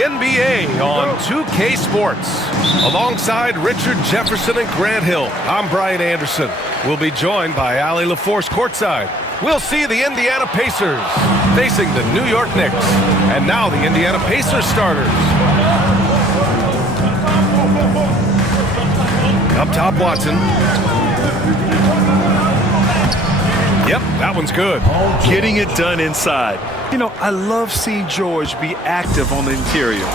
the NBA on 2K Sports. Alongside Richard Jefferson and Grant Hill, I'm Brian Anderson. We'll be joined by Allie LaForce courtside. We'll see the Indiana Pacers facing the New York Knicks. And now the Indiana Pacers starters. Up top, Watson. Yep, that one's good. Getting it done inside. You know, I love seeing George be active on the interior.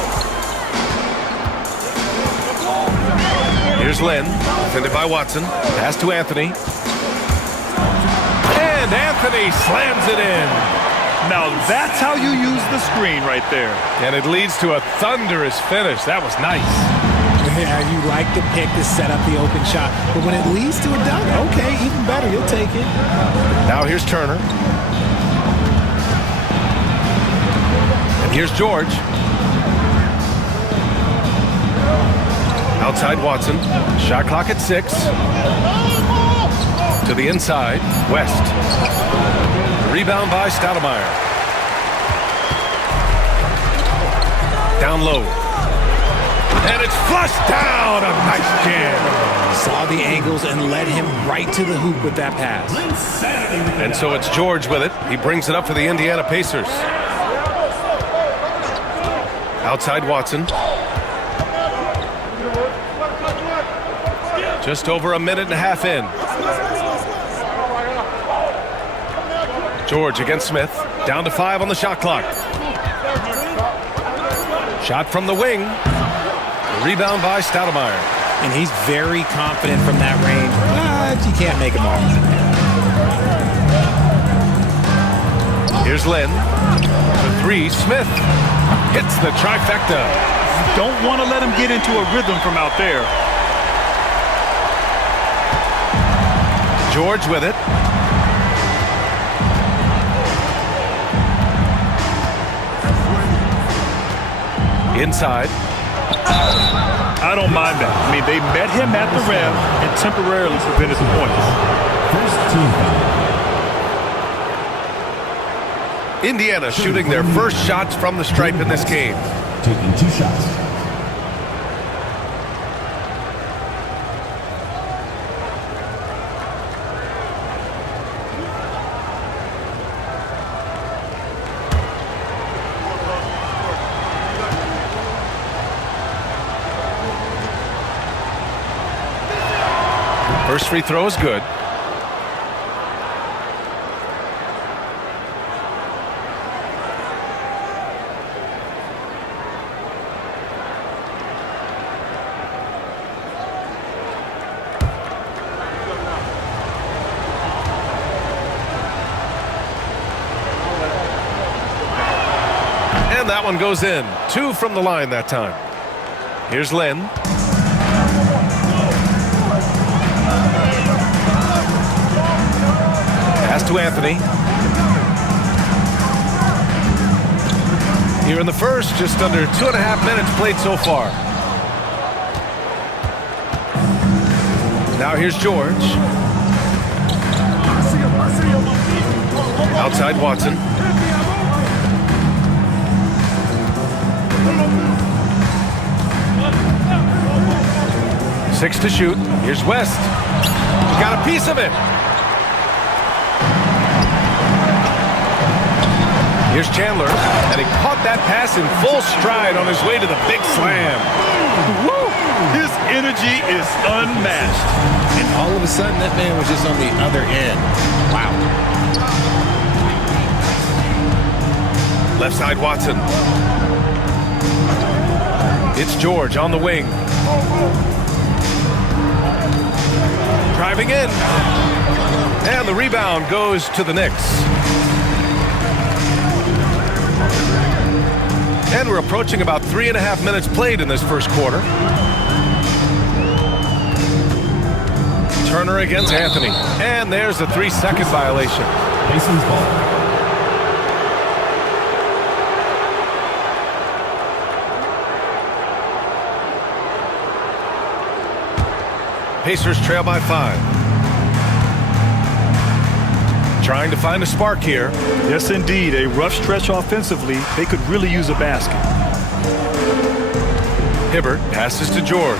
Here's Lynn, defended by Watson. Pass to Anthony. And Anthony slams it in. Now that's how you use the screen right there. And it leads to a thunderous finish. That was nice. Yeah, you like the pick to set up the open shot. But when it leads to a dunk, okay, even better. You'll take it. Now here's Turner. And here's George. Outside Watson. Shot clock at 6. To the inside. West. Rebound by Stoudemire. Down low. And it's flushed down. A nice jam. Saw the angles and led him right to the hoop with that pass. And so it's George with it. He brings it up for the Indiana Pacers. Outside Watson. Just over a minute and a half in. George against Smith. Down to 5 on the shot clock. Shot from the wing. Rebound by Stoudemire. And he's very confident from that range, but you can't make him all. Here's Lynn. The 3, Smith. Hits the trifecta. Don't want to let him get into a rhythm from out there. George with it. Inside. I don't mind that. I mean, they met him at the rim and temporarily prevented the points. Indiana shooting their first shots from the stripe in this game. Taking 2 shots. First free throw is good. And that one goes in. 2 from the line that time. Here's Lynn. Pass to Anthony. Here in the first, just under 2.5 minutes played so far. Now here's George. Outside Watson. Six to shoot. Here's West. He got a piece of it. Here's Chandler, and he caught that pass in full stride on his way to the big slam. Woo! His energy is unmatched. And all of a sudden, that man was just on the other end. Wow. Left side, Watson. It's George on the wing. Driving in. And the rebound goes to the Knicks. And we're approaching about 3.5 minutes played in this first quarter. Turner against Anthony. And there's a 3-second violation. Pacers ball. Pacers trail by 5. Trying to find a spark here. Yes, indeed. A rough stretch offensively. They could really use a basket. Hibbert passes to George.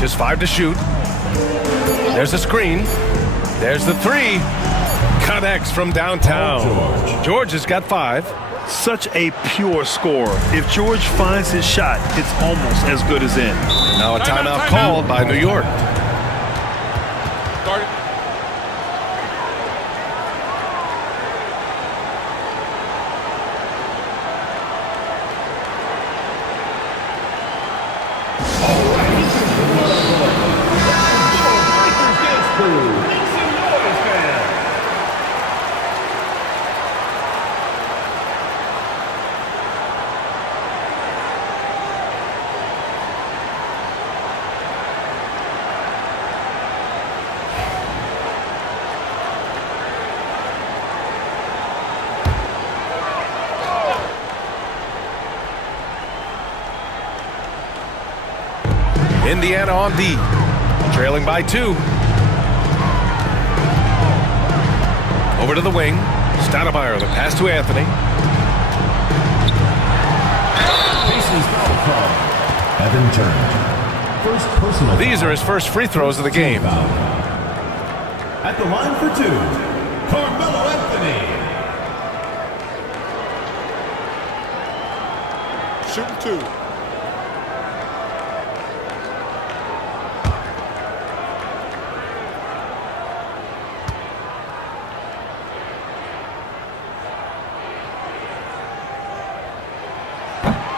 Just 5 to shoot. There's a screen. There's the 3. Connects from downtown. George has got 5. Such a pure scorer. If George finds his shot, it's almost as good as in. Now a timeout called by New York. Indiana on D, trailing by 2. Over to the wing. Stoudemire, the pass to Anthony. Pacers foul call. Evan Turner. First personal. These are his first free throws of the game. At the line for 2, Carmelo Anthony. Shooting 2.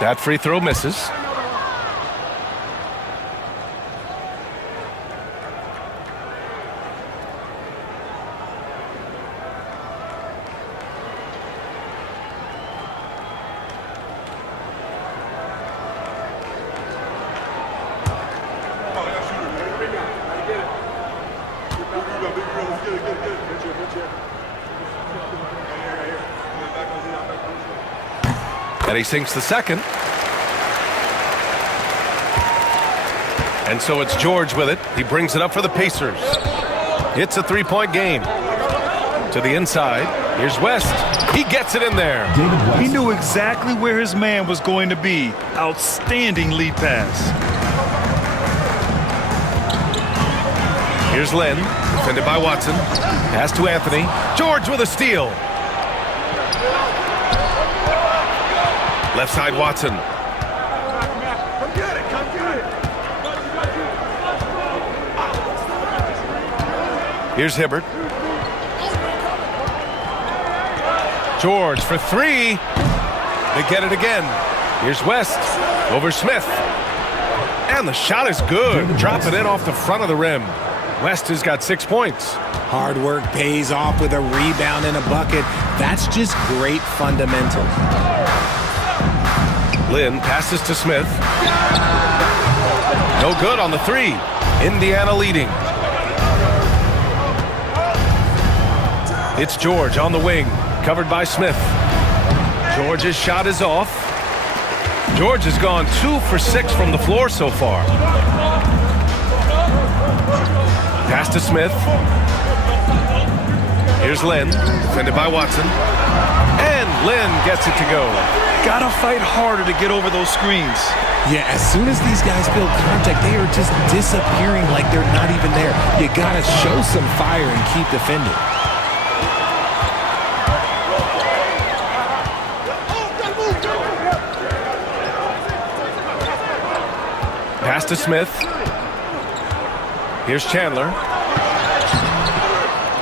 That free throw misses. And he sinks the second. And so it's George with it. He brings it up for the Pacers. It's a 3-point game. To the inside. Here's West. He gets it in there. He knew exactly where his man was going to be. Outstanding lead pass. Here's Lynn. Defended by Watson. Pass to Anthony. George with a steal. Left side Watson. Here's Hibbert. George for 3. They get it again. Here's West over Smith. And the shot is good. Drop it in off the front of the rim. West has got 6 points. Hard work pays off with a rebound and a bucket. That's just great fundamentals. Lynn passes to Smith. No good on the 3. Indiana leading. It's George on the wing, covered by Smith. George's shot is off. George has gone 2 for 6 from the floor so far. Pass to Smith. Here's Lynn, defended by Watson. And Lynn gets it to go. Gotta fight harder to get over those screens. Yeah, as soon as these guys feel contact, they are just disappearing like they're not even there. You gotta show some fire and keep defending. Pass to Smith. Here's Chandler.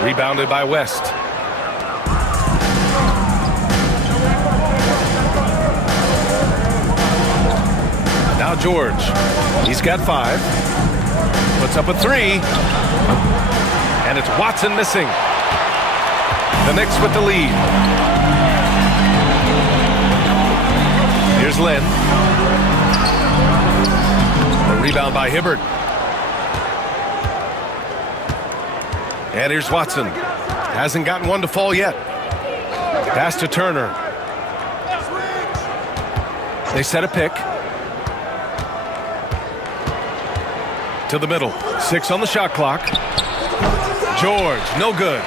Rebounded by West. Now George. He's got 5. Puts up a 3. And it's Watson missing. The Knicks with the lead. Here's Lynn. The rebound by Hibbert. And here's Watson. Hasn't gotten one to fall yet. Pass to Turner. They set a pick. To the middle. 6 on the shot clock. George, no good.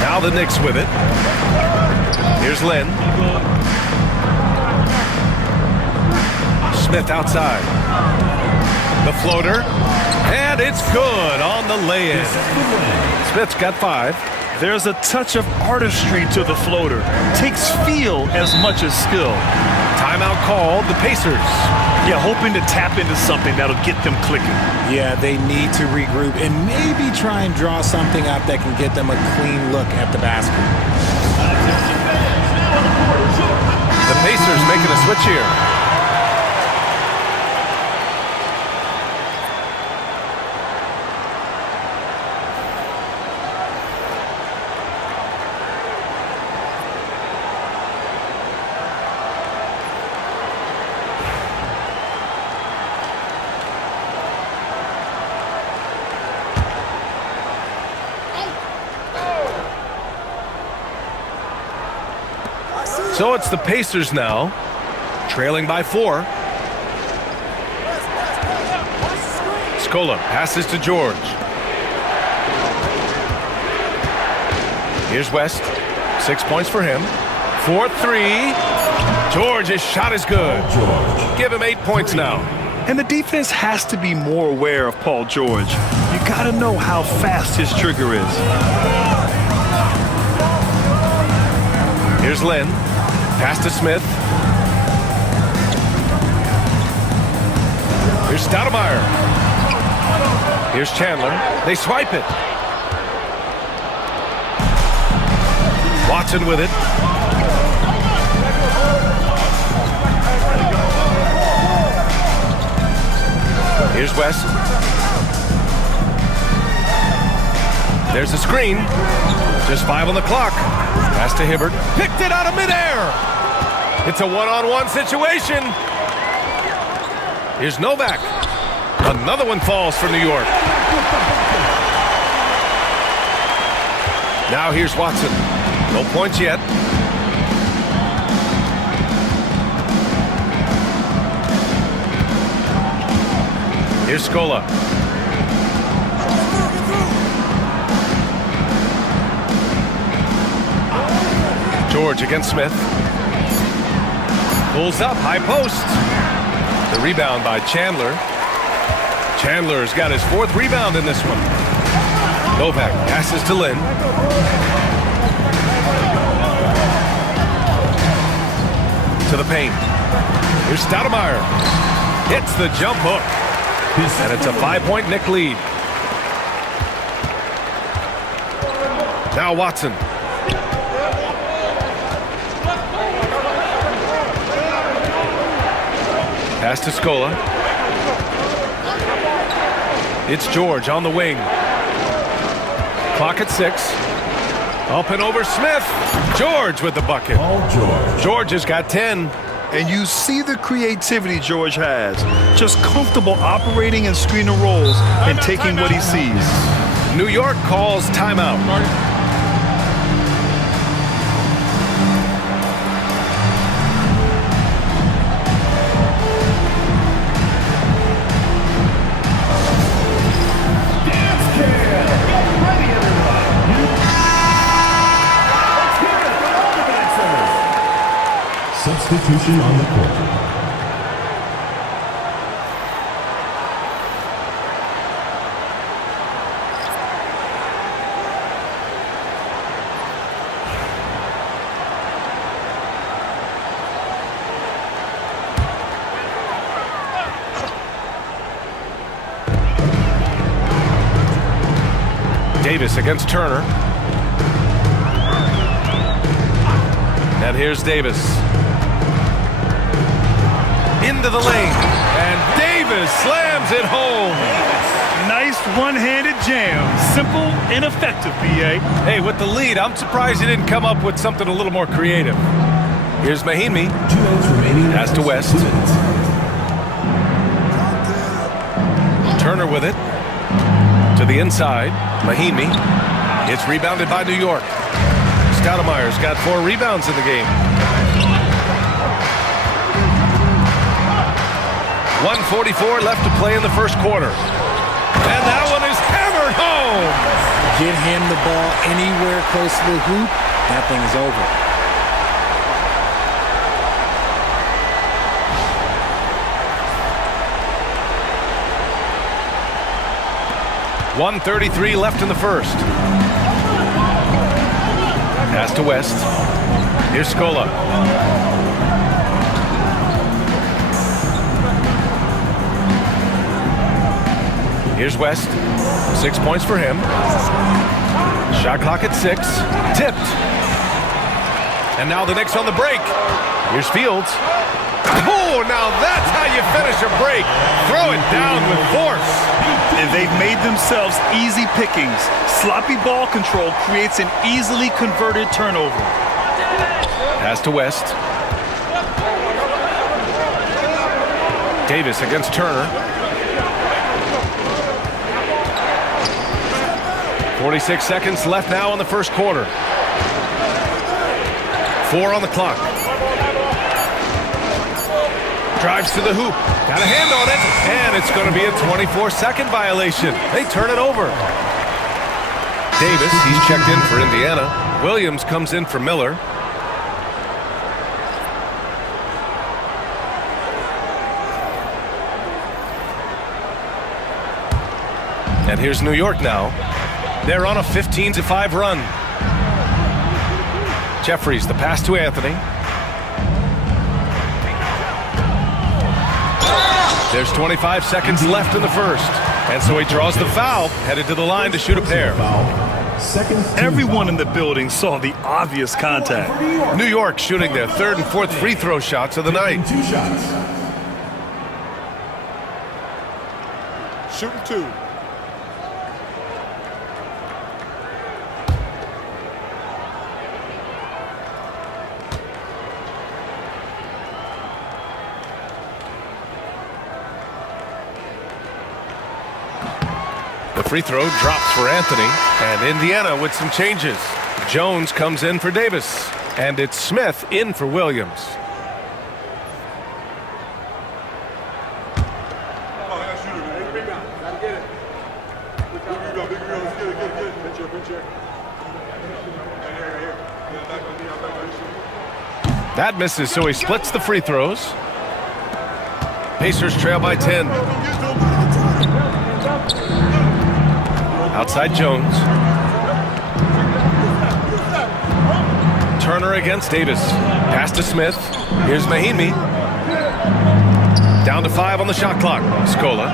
Now the Knicks with it. Here's Lynn. Smith outside. The floater. And it's good on the lay-in. Smith's got 5. There's a touch of artistry to the floater. Takes feel as much as skill. Timeout called, the Pacers. Yeah, hoping to tap into something that'll get them clicking. Yeah, they need to regroup and maybe try and draw something up that can get them a clean look at the basket. The Pacers making a switch here. So it's the Pacers now, trailing by 4. Scola passes to George. Here's West. 6 points for him. 4-3. George's shot is good. Give him 8 points now. And the defense has to be more aware of Paul George. You got to know how fast his trigger is. Here's Lynn. Pass to Smith. Here's Stoudemire. Here's Chandler. They swipe it. Watson with it. Here's West. There's a screen. Just 5 on the clock. Pass to Hibbert. Picked it out of midair. It's a one-on-one situation. Here's Novak. Another one falls for New York. Now here's Watson. No points yet. Here's Scola. George against Smith. Pulls up, high post. The rebound by Chandler. Chandler's got his 4th rebound in this one. Novak passes to Lynn. To the paint. Here's Stoudemire. Hits the jump hook. And it's a 5-point Knick lead. Now Watson. Pass to Scola. It's George on the wing. Clock at 6. Up and over Smith. George with the bucket. George has got 10. And you see the creativity George has. Just comfortable operating in screen and rolls and taking what he sees. New York calls timeout. Substitution on the court. Davis against Turner. And here's Davis. Into the lane. And Davis slams it home. Nice one-handed jam. Simple and effective, B.A. Hey, with the lead, I'm surprised he didn't come up with something a little more creative. Here's Mahinmi. 2 minutes remaining. Pass to West. Turner with it. To the inside. Mahinmi. It's rebounded by New York. Stoudemire's got 4 rebounds in the game. 1:44 left to play in the first quarter. And that one is hammered home. Get him the ball anywhere close to the hoop, that thing is over. 1:33 left in the first. Pass to West. Here's Scola. Here's West. 6 points for him. Shot clock at 6. Tipped. And now the Knicks on the break. Here's Fields. Oh, now that's how you finish a break. Throw it down with force. And they've made themselves easy pickings. Sloppy ball control creates an easily converted turnover. Pass to West. Davis against Turner. 46 seconds left now in the first quarter. 4 on the clock. Drives to the hoop. Got a hand on it. And it's going to be a 24-second violation. They turn it over. Davis, he's checked in for Indiana. Williams comes in for Miller. And here's New York now. They're on a 15-5 run. Jeffries, the pass to Anthony. There's 25 seconds left in the first. And so he draws the foul, headed to the line to shoot a pair. Everyone in the building saw the obvious contact. New York shooting their third and fourth free throw shots of the night. 2 shots. Shooting 2. The free throw drops for Anthony, and Indiana with some changes. Jones comes in for Davis, and it's Smith in for Williams. That misses, so he splits the free throws. Pacers trail by 10. Outside Jones. Turner against Davis. Pass to Smith. Here's Mahimi. Down to 5 on the shot clock. Scola.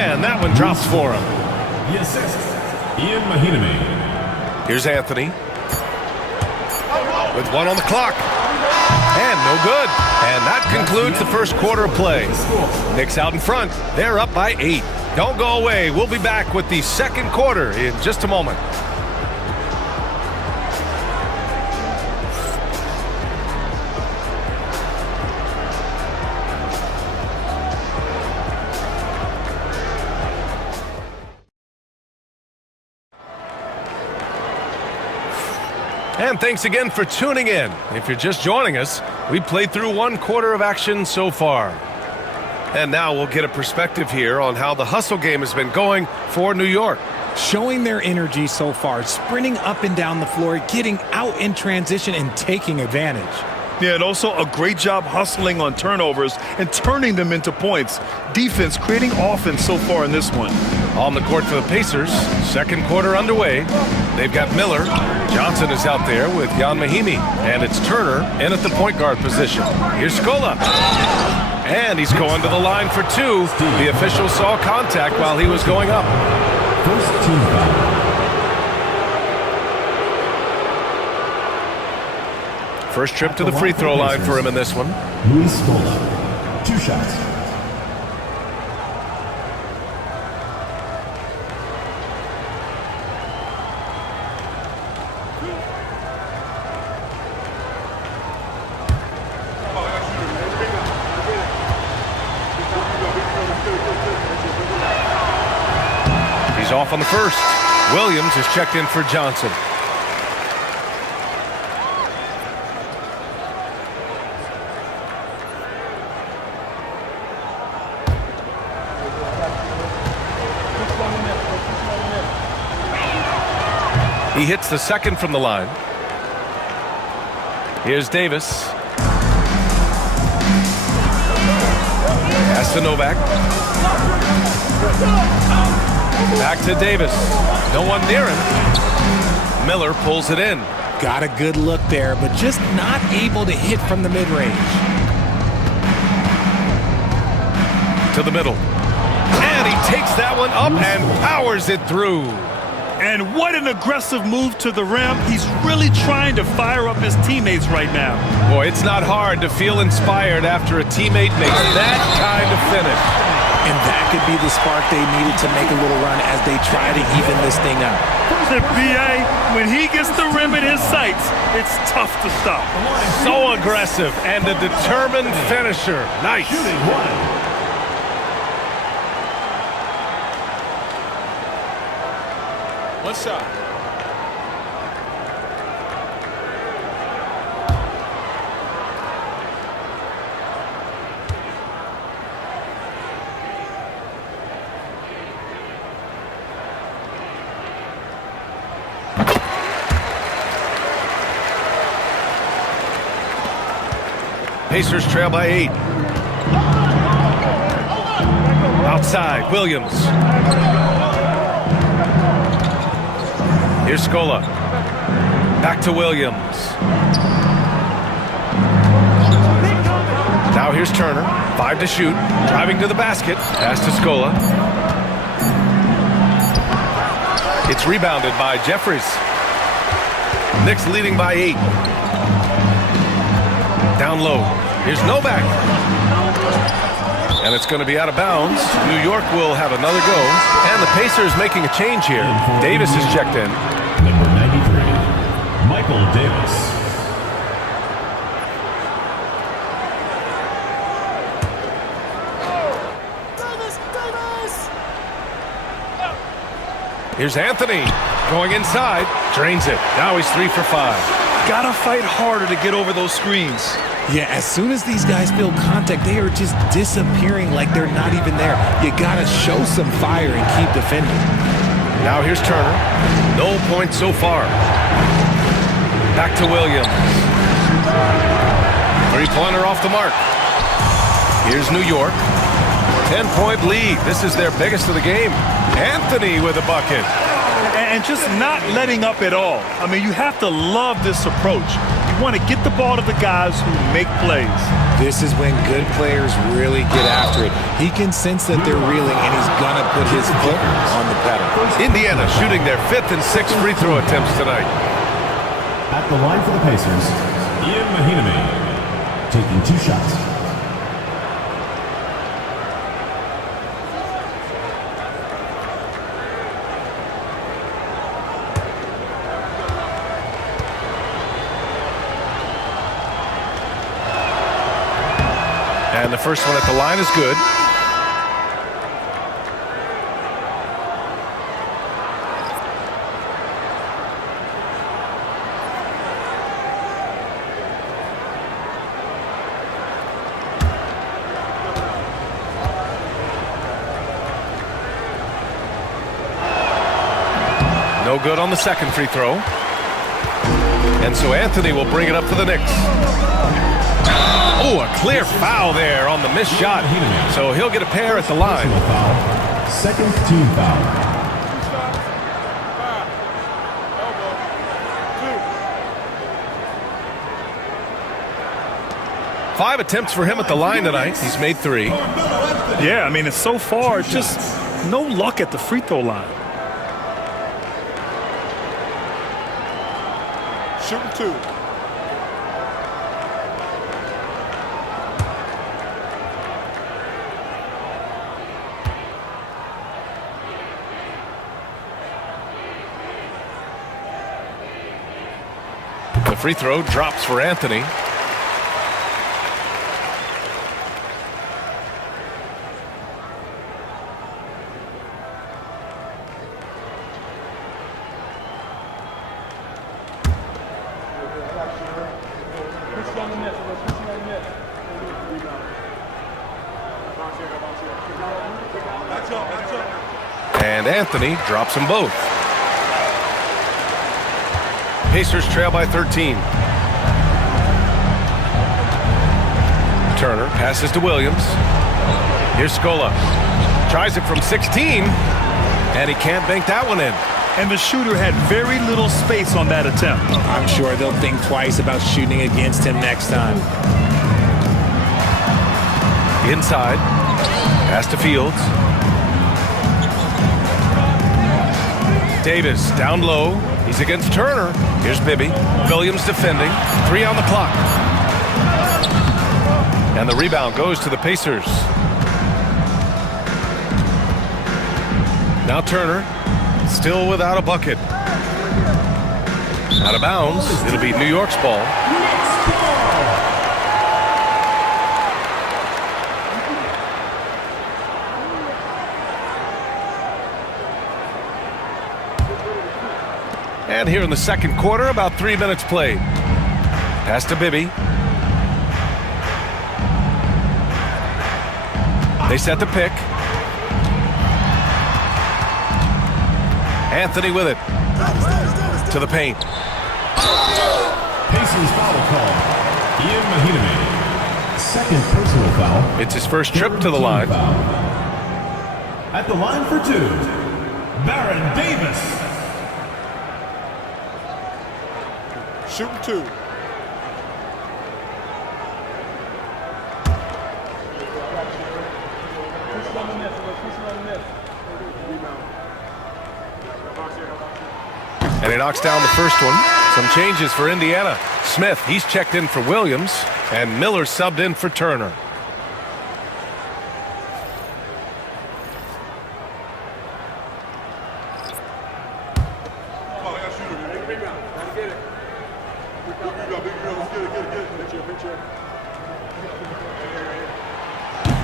And that one drops for him. The assist, Ian Mahimi. Here's Anthony. With 1 on the clock. And no good. And that concludes the first quarter of play. Knicks out in front. They're up by 8. Don't go away. We'll be back with the second quarter in just a moment. And thanks again for tuning in. If you're just joining us, we played through 1 quarter of action so far. And now we'll get a perspective here on how the hustle game has been going for New York. Showing their energy so far, sprinting up and down the floor, getting out in transition and taking advantage. Yeah, and also a great job hustling on turnovers and turning them into points. Defense creating offense so far in this one. On the court for the Pacers, second quarter underway. They've got Miller. Johnson is out there with Jan Mahimi. And it's Turner in at the point guard position. Here's Scola. And he's going to the line for 2. The official saw contact while he was going up. First team foul. First trip to the free throw line for him in this one. Luis Scola. 2 shots. He's off on the first. Williams is checked in for Johnson. He hits the second from the line. Here's Davis. Pass to Novak. Back to Davis. No one near him. Miller pulls it in. Got a good look there, but just not able to hit from the mid-range. To the middle. And he takes that one up and powers it through. And what an aggressive move to the rim. He's really trying to fire up his teammates right now. Boy, it's not hard to feel inspired after a teammate makes that kind of finish. And that could be the spark they needed to make a little run as they try to even this thing up. The BA, when he gets the rim in his sights, it's tough to stop. So aggressive and a determined finisher. Nice. What's up? Pacers trail by 8. Outside, Williams. Here's Scola. Back to Williams. Now here's Turner. 5 to shoot. Driving to the basket. Pass to Scola. It's rebounded by Jeffries. Knicks leading by 8. Down low. Here's Novak. And it's going to be out of bounds. New York will have another go. And the Pacers making a change here. Davis is checked in. Number 93, Michael Davis. Here's Anthony going inside. Drains it. Now he's 3 for 5. Gotta fight harder to get over those screens. Yeah, as soon as these guys feel contact, they are just disappearing like they're not even there. You gotta show some fire and keep defending. Now here's Turner. No points so far. Back to Williams. 3-pointer off the mark. Here's New York. 10-point lead. This is their biggest of the game. Anthony with a bucket. And just not letting up at all. I mean, you have to love this approach. You want to get the ball to the guys who make plays. This is when good players really get after it. He can sense that they're reeling, and he's going to put his foot on the pedal. Indiana shooting their 5th and 6th free throw attempts tonight. At the line for the Pacers, Ian Mahinami, taking 2 shots. And the first one at the line is good. No good on the second free throw. And so Anthony will bring it up for the Knicks. Oh, a clear foul there on the missed shot. So he'll get a pair at the line. Second team foul. Five attempts for him at the line tonight. He's made 3. Yeah, I mean, it's so far, just no luck at the free throw line. Shooting 2. The free throw drops for Anthony. And Anthony drops them both. Pacers trail by 13. Turner passes to Williams. Here's Scola. Tries it from 16. And he can't bank that one in. And the shooter had very little space on that attempt. I'm sure they'll think twice about shooting against him next time. Inside. Pass to Fields. Davis down low. He's against Turner. Here's Bibby. Williams defending. 3 on the clock. And the rebound goes to the Pacers. Now Turner. Still without a bucket. Out of bounds. It'll be New York's ball. And here in the second quarter, about 3 minutes played. Pass to Bibby. They set the pick. Anthony with it. To the paint. Pacers foul call. Ian Mahinami. Second personal foul. It's his first trip to the line. At the line for 2, Baron Davis. Shooting 2. And he knocks down the first one. Some changes for Indiana. Smith, he's checked in for Williams. And Miller subbed in for Turner.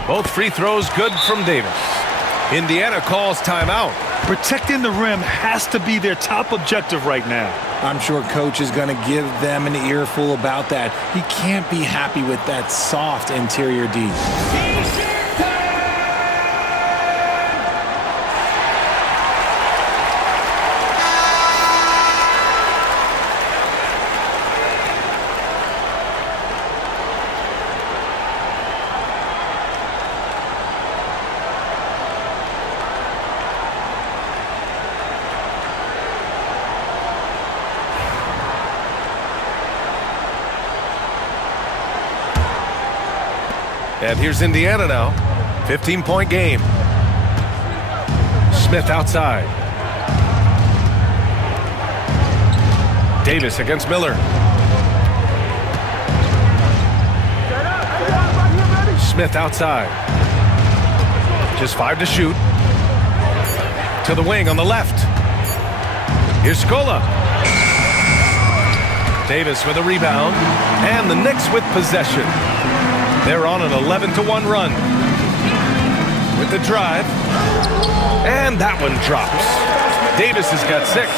Both free throws good from Davis. Indiana calls timeout. Protecting the rim has to be their top objective right now. I'm sure coach is going to give them an earful about that. He can't be happy with that soft interior D. And here's Indiana now. 15-point game. Smith outside. Davis against Miller. Smith outside. Just 5 to shoot. To the wing on the left. Here's Scola. Davis with a rebound. And the Knicks with possession. They're on an 11-1 run. With the drive. And that one drops. Davis has got 6.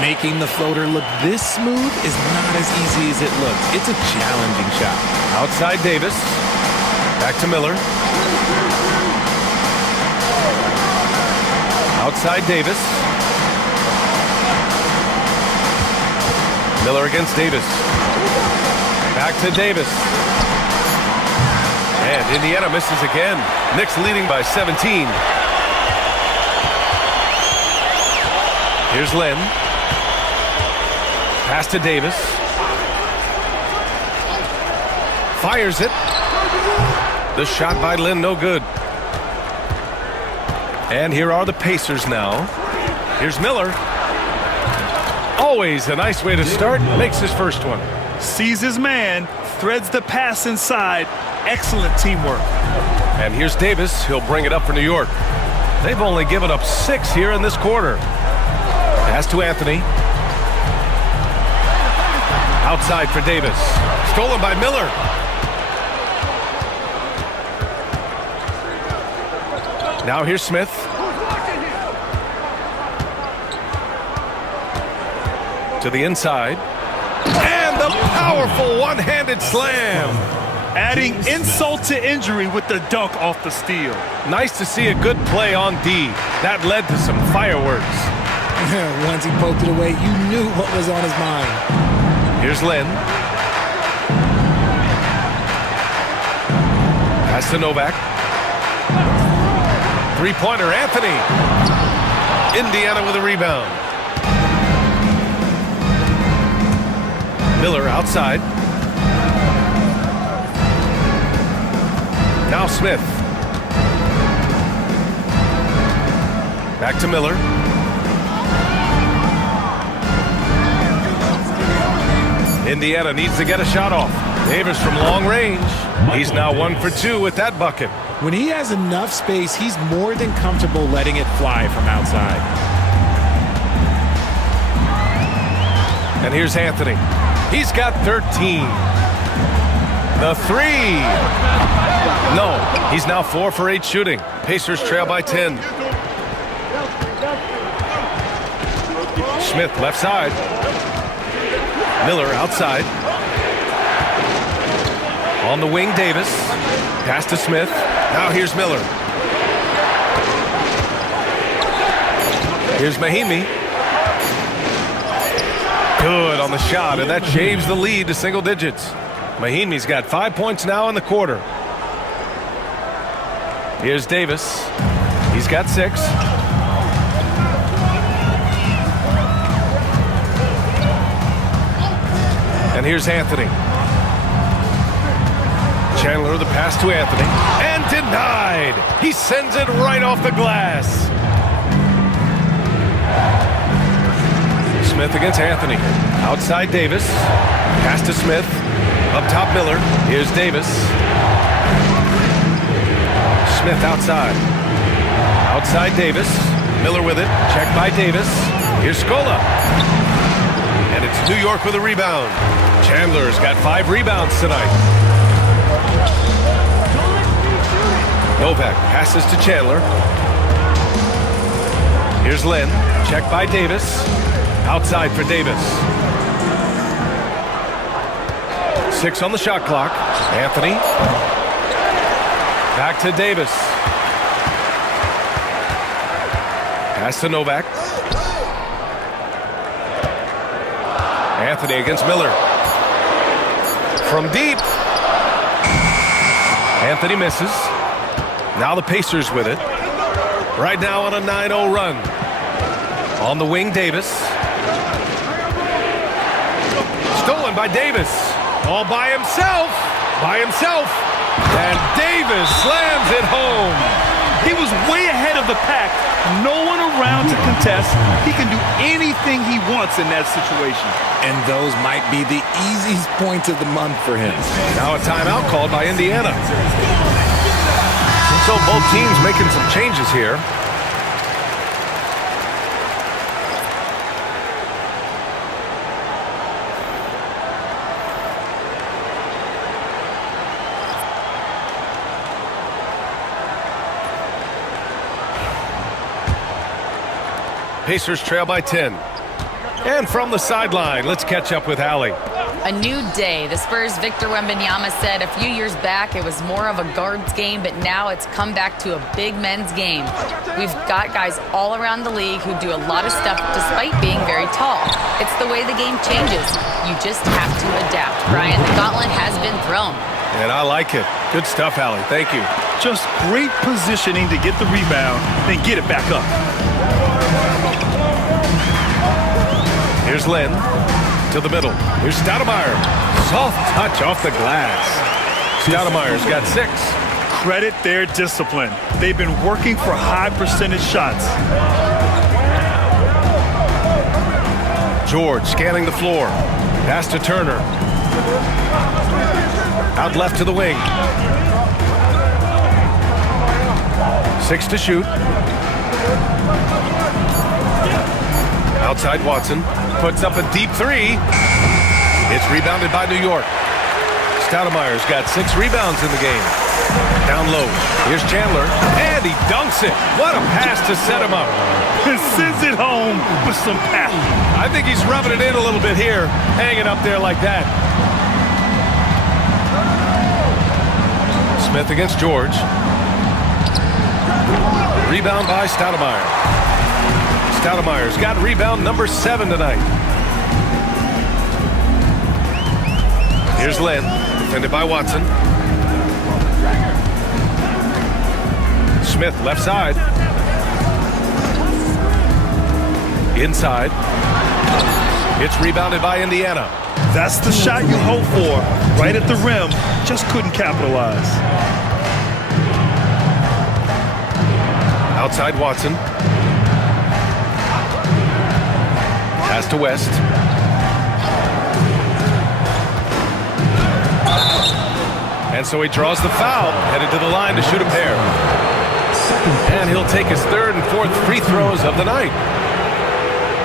Making the floater look this smooth is not as easy as it looks. It's a challenging shot. Outside Davis. Back to Miller. Outside Davis. Miller against Davis. Back to Davis. And Indiana misses again. Knicks leading by 17. Here's Lynn. Pass to Davis. Fires it. The shot by Lynn, no good. And here are the Pacers now. Here's Miller. Always a nice way to start. Makes his first one. Sees his man, threads the pass inside. Excellent teamwork. And here's Davis. He'll bring it up for New York. They've only given up 6 here in this quarter. Pass to Anthony. Outside for Davis. Stolen by Miller. Now here's Smith. To the inside. And the powerful one-handed slam. Adding insult to injury with the dunk off the steal. Nice to see a good play on D. That led to some fireworks. Once he poked it away, you knew what was on his mind. Here's Lynn. Pass to Novak. Three-pointer, Anthony. Indiana with a rebound. Miller outside. Now Smith. Back to Miller. Indiana needs to get a shot off. Davis from long range. He's now 1 for 2 with that bucket. When he has enough space, he's more than comfortable letting it fly from outside. And here's Anthony. He's got 13. The three. No, he's now 4 for 8 shooting. Pacers trail by 10. Smith left side. Miller outside. On the wing, Davis. Pass to Smith. Now here's Miller. Here's Mahimi. Good on the shot, and that shaves the lead to single digits. Mahimi's got 5 points now in the quarter. Here's Davis. He's got 6. And here's Anthony. Chandler the pass to Anthony. And denied. He sends it right off the glass. Smith against Anthony. Outside Davis. Pass to Smith. Up top Miller. Here's Davis. Smith outside. Outside Davis. Miller with it. Check by Davis. Here's Scola. And it's New York with a rebound. Chandler's got 5 rebounds tonight. Novak passes to Chandler. Here's Lynn. Check by Davis. Outside for Davis. 6 on the shot clock. Anthony. Back to Davis. Pass to Novak. Anthony against Miller. From deep. Anthony misses. Now the Pacers with it. Right now on a 9-0 run. On the wing, Davis. Stolen by Davis. All by himself. And Davis slams it home. He was way ahead of the pack. No one around to contest. He can do anything he wants in that situation. And those might be the easiest points of the month for him. Now a timeout called by Indiana. So both teams making some changes here. Pacers trail by 10. And from the sideline, let's catch up with Allie. A new day. The Spurs' Victor Wembanyama said a few years back it was more of a guards game, but now it's come back to a big men's game. We've got guys all around the league who do a lot of stuff despite being very tall. It's the way the game changes. You just have to adapt. Brian, the gauntlet has been thrown. And I like it. Good stuff, Allie. Thank you. Just great positioning to get the rebound, then get it back up. Here's Lynn to the middle. Here's Stoudemire. Soft touch off the glass. Stoudemire's got 6. Credit their discipline. They've been working for high percentage shots. George scanning the floor. Pass to Turner. Out left to the wing. 6 to shoot. Outside Watson. Puts up a deep 3. It's rebounded by New York. Stoudemire's got 6 rebounds in the game. Down low. Here's Chandler. And he dunks it. What a pass to set him up. And sends it home with some pep. I think he's rubbing it in a little bit here. Hanging up there like that. Smith against George. Rebound by Stoudemire. Stoudemire's got rebound number 7 tonight. Here's Lynn, defended by Watson. Smith left side. Inside. It's rebounded by Indiana. That's the shot you hope for. Right at the rim. Just couldn't capitalize. Outside Watson. Pass to West. And so he draws the foul, headed to the line to shoot a pair. And he'll take his third and fourth free throws of the night.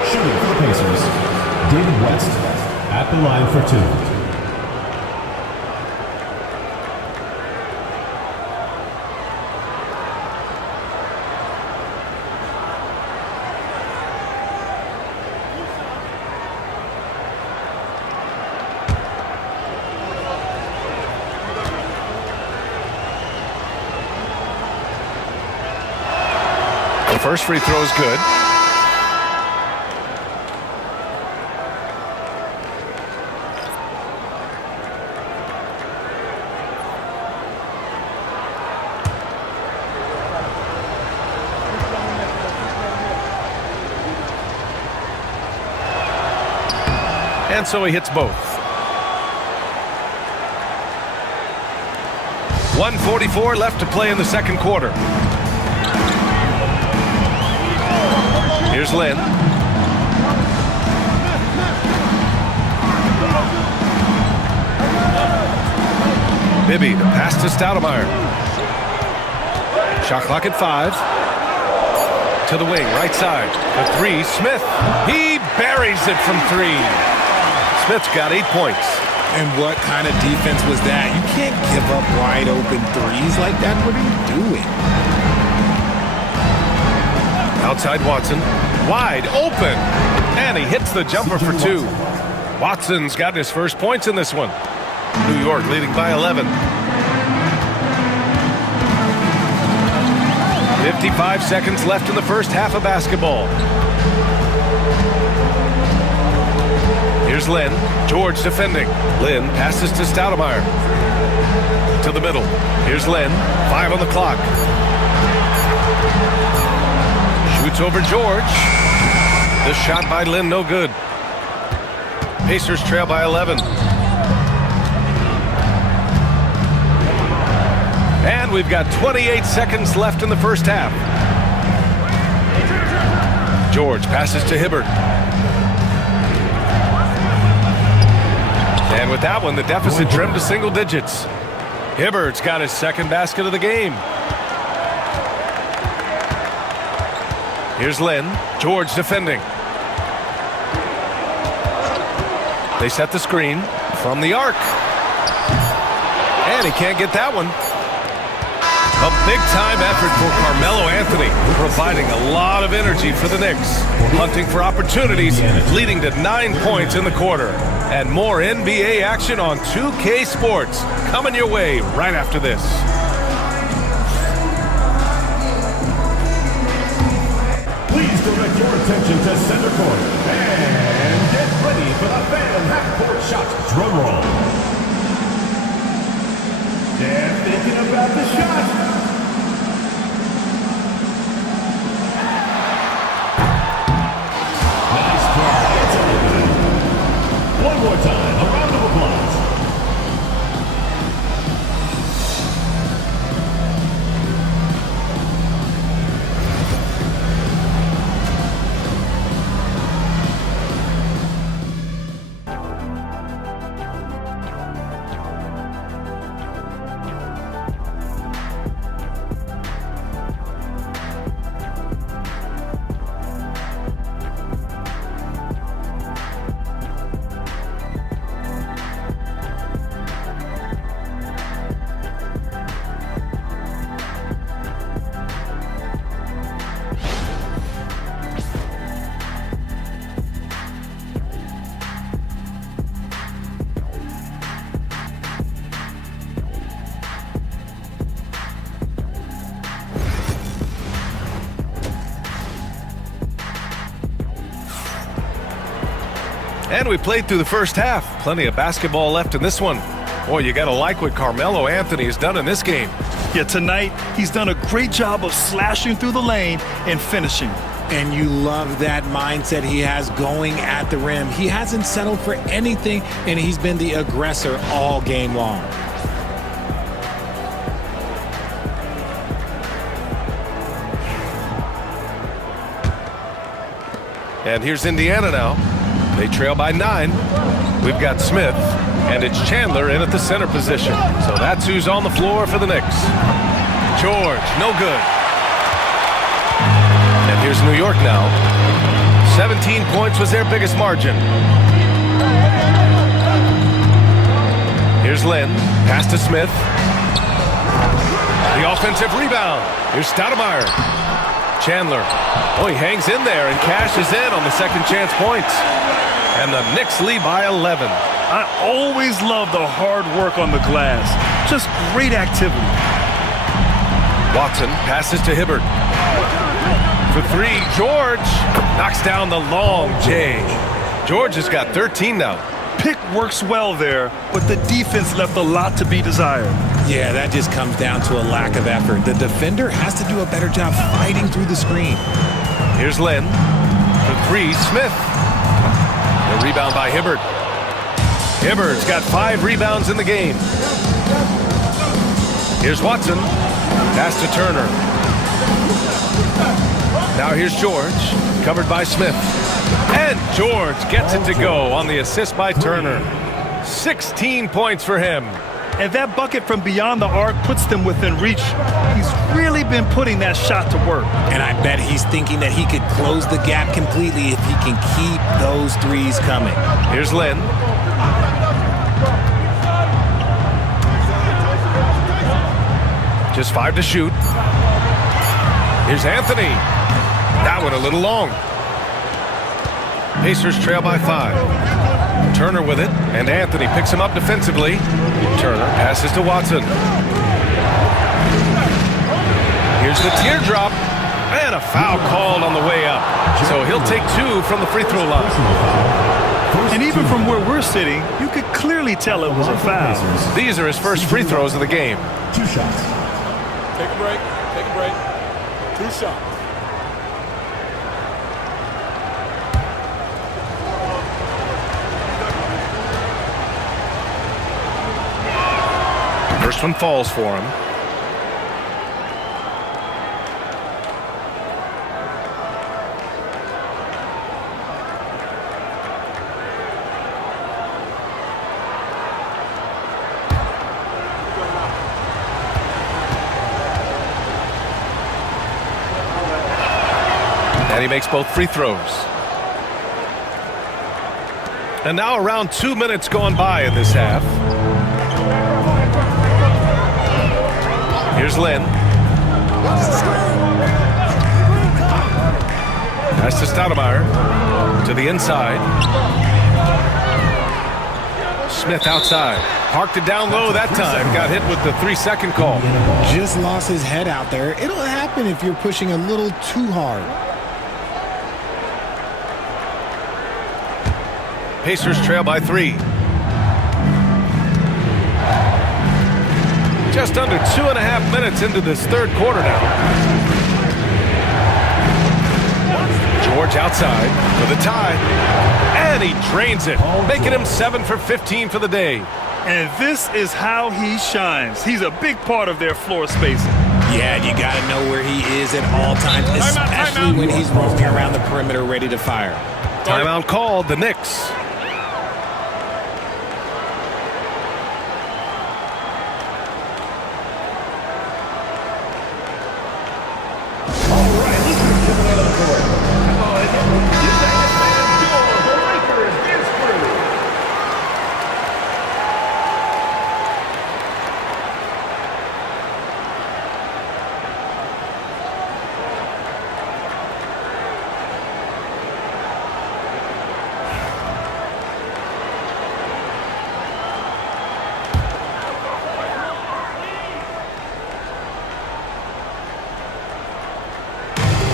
Shooting for the Pacers, David West at the line for 2. First free throw is good. And so he hits both. 1:44 left to play in the second quarter. Here's Lynn. Bibby, the pass to Stoudemire. Shot clock at 5. To the wing, right side. The 3, Smith. He buries it from 3. Smith's got 8 points. And what kind of defense was that? You can't give up wide open threes like that. What are you doing? Outside Watson, wide open, and he hits the jumper for 2. Watson's got his first points in this one. New York leading by 11. 55 seconds left in the first half of basketball. Here's Lynn. George defending. Lynn passes to Stoudemire. To the middle. Here's Lynn. 5 on the clock. Shoots over George. The shot by Lynn, no good. Pacers trail by 11. And we've got 28 seconds left in the first half. George passes to Hibbert. And with that one, the deficit trimmed to single digits. Hibbert's got his second basket of the game. Here's Lynn. George defending. They set the screen from the arc. And he can't get that one. A big-time effort for Carmelo Anthony, providing a lot of energy for the Knicks. Hunting for opportunities, leading to 9 points in the quarter. And more NBA action on 2K Sports coming your way right after this. Please direct your attention to center court and get ready for the fan half-court shot drum roll. They're thinking about the shot. Nice try. It's over. One more time. A round of applause. And we played through the first half. Plenty of basketball left in this one. Boy, you got to like what Carmelo Anthony has done in this game. Yeah, tonight he's done a great job of slashing through the lane and finishing. And you love that mindset he has going at the rim. He hasn't settled for anything, and he's been the aggressor all game long. And here's Indiana now. They trail by 9. We've got Smith, and it's Chandler in at the center position. So that's who's on the floor for the Knicks. George, no good. And here's New York now. 17 points was their biggest margin. Here's Lynn, pass to Smith. The offensive rebound. Here's Stoudemire. Chandler. Oh, he hangs in there and cashes in on the second chance points. And the Knicks lead by 11. I always love the hard work on the glass. Just great activity. Watson passes to Hibbert. For 3, George knocks down the long J. George has got 13 now. Pick works well there, but the defense left a lot to be desired. Yeah, that just comes down to a lack of effort. The defender has to do a better job fighting through the screen. Here's Lynn. For 3, Smith. The rebound by Hibbert. Hibbert's got 5 rebounds in the game. Here's Watson. Pass to Turner. Now here's George. Covered by Smith. And George gets it to go on the assist by Turner. 16 points for him. And that bucket from beyond the arc puts them within reach. He's really been putting that shot to work. And I bet he's thinking that he could close the gap completely if he can keep those threes coming. Here's Lynn. Just 5 to shoot. Here's Anthony. That one a little long. Pacers trail by 5. Turner with it, and Anthony picks him up defensively. Turner passes to Watson. Here's the teardrop, and a foul called on the way up. So he'll take 2 from the free throw line. And even from where we're sitting, you could clearly tell it was a foul. These are his first free throws of the game. 2 shots. Take a break. Take a break. 2 shots. First one falls for him. And he makes both free throws. And now around 2 minutes gone by in this half. Here's Lynn. Pass to Stoudemire. To the inside. Smith outside. Parked it down low that time. Got hit with the 3-second call. Just lost his head out there. It'll happen if you're pushing a little too hard. Pacers trail by 3. Just under 2.5 minutes into this third quarter now. George outside for the tie. And he drains it, making him 7 for 15 for the day. And this is how he shines. He's a big part of their floor spacing. Yeah, you got to know where he is at all times, especially when he's roaming around the perimeter ready to fire. Timeout called, the Knicks.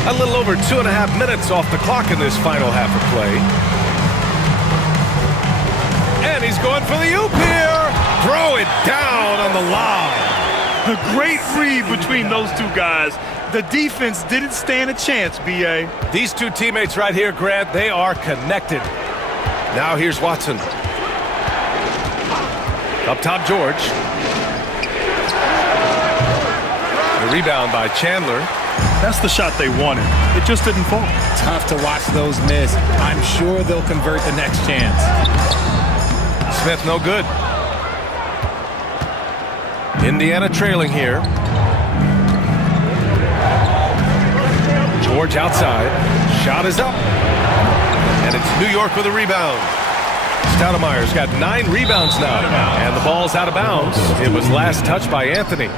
A little over 2.5 minutes off the clock in this final half of play. And he's going for the oop here. Throw it down on the line. A great read between those two guys. The defense didn't stand a chance, B.A. These two teammates right here, Grant, they are connected. Now here's Watson. Up top, George. The rebound by Chandler. That's the shot they wanted. It just didn't fall. Tough to watch those miss. I'm sure they'll convert the next chance. Smith, no good. Indiana trailing here. George outside. Shot is up. And it's New York with a rebound. Stoudemire's got 9 rebounds now. And the ball's out of bounds. It was last touched by Anthony.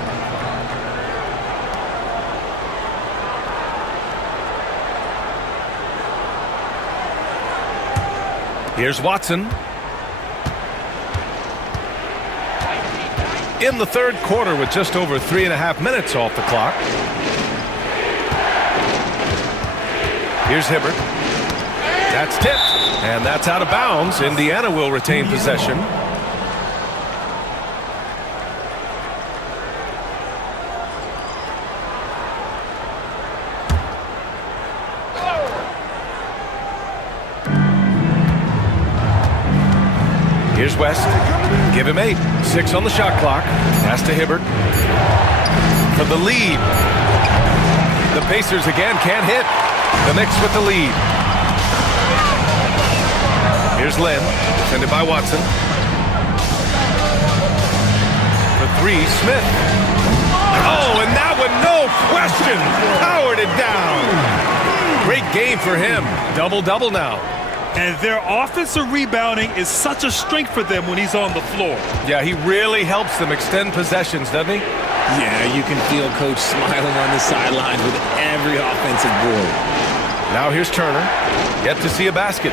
Here's Watson. In the third quarter with just over 3.5 minutes off the clock. Here's Hibbert. That's tipped, and that's out of bounds. Indiana will retain possession. Here's West. Give him 8. 6 on the shot clock. Pass to Hibbert. For the lead. The Pacers again can't hit. The Knicks with the lead. Here's Lynn. Defended by Watson. For 3, Smith. Oh, and that one, no question. Powered it down. Great game for him. Double-double now. And their offensive rebounding is such a strength for them when he's on the floor. Yeah, he really helps them extend possessions, doesn't he? Yeah, you can feel Coach smiling on the sidelines with every offensive board. Now here's Turner. Yet to see a basket.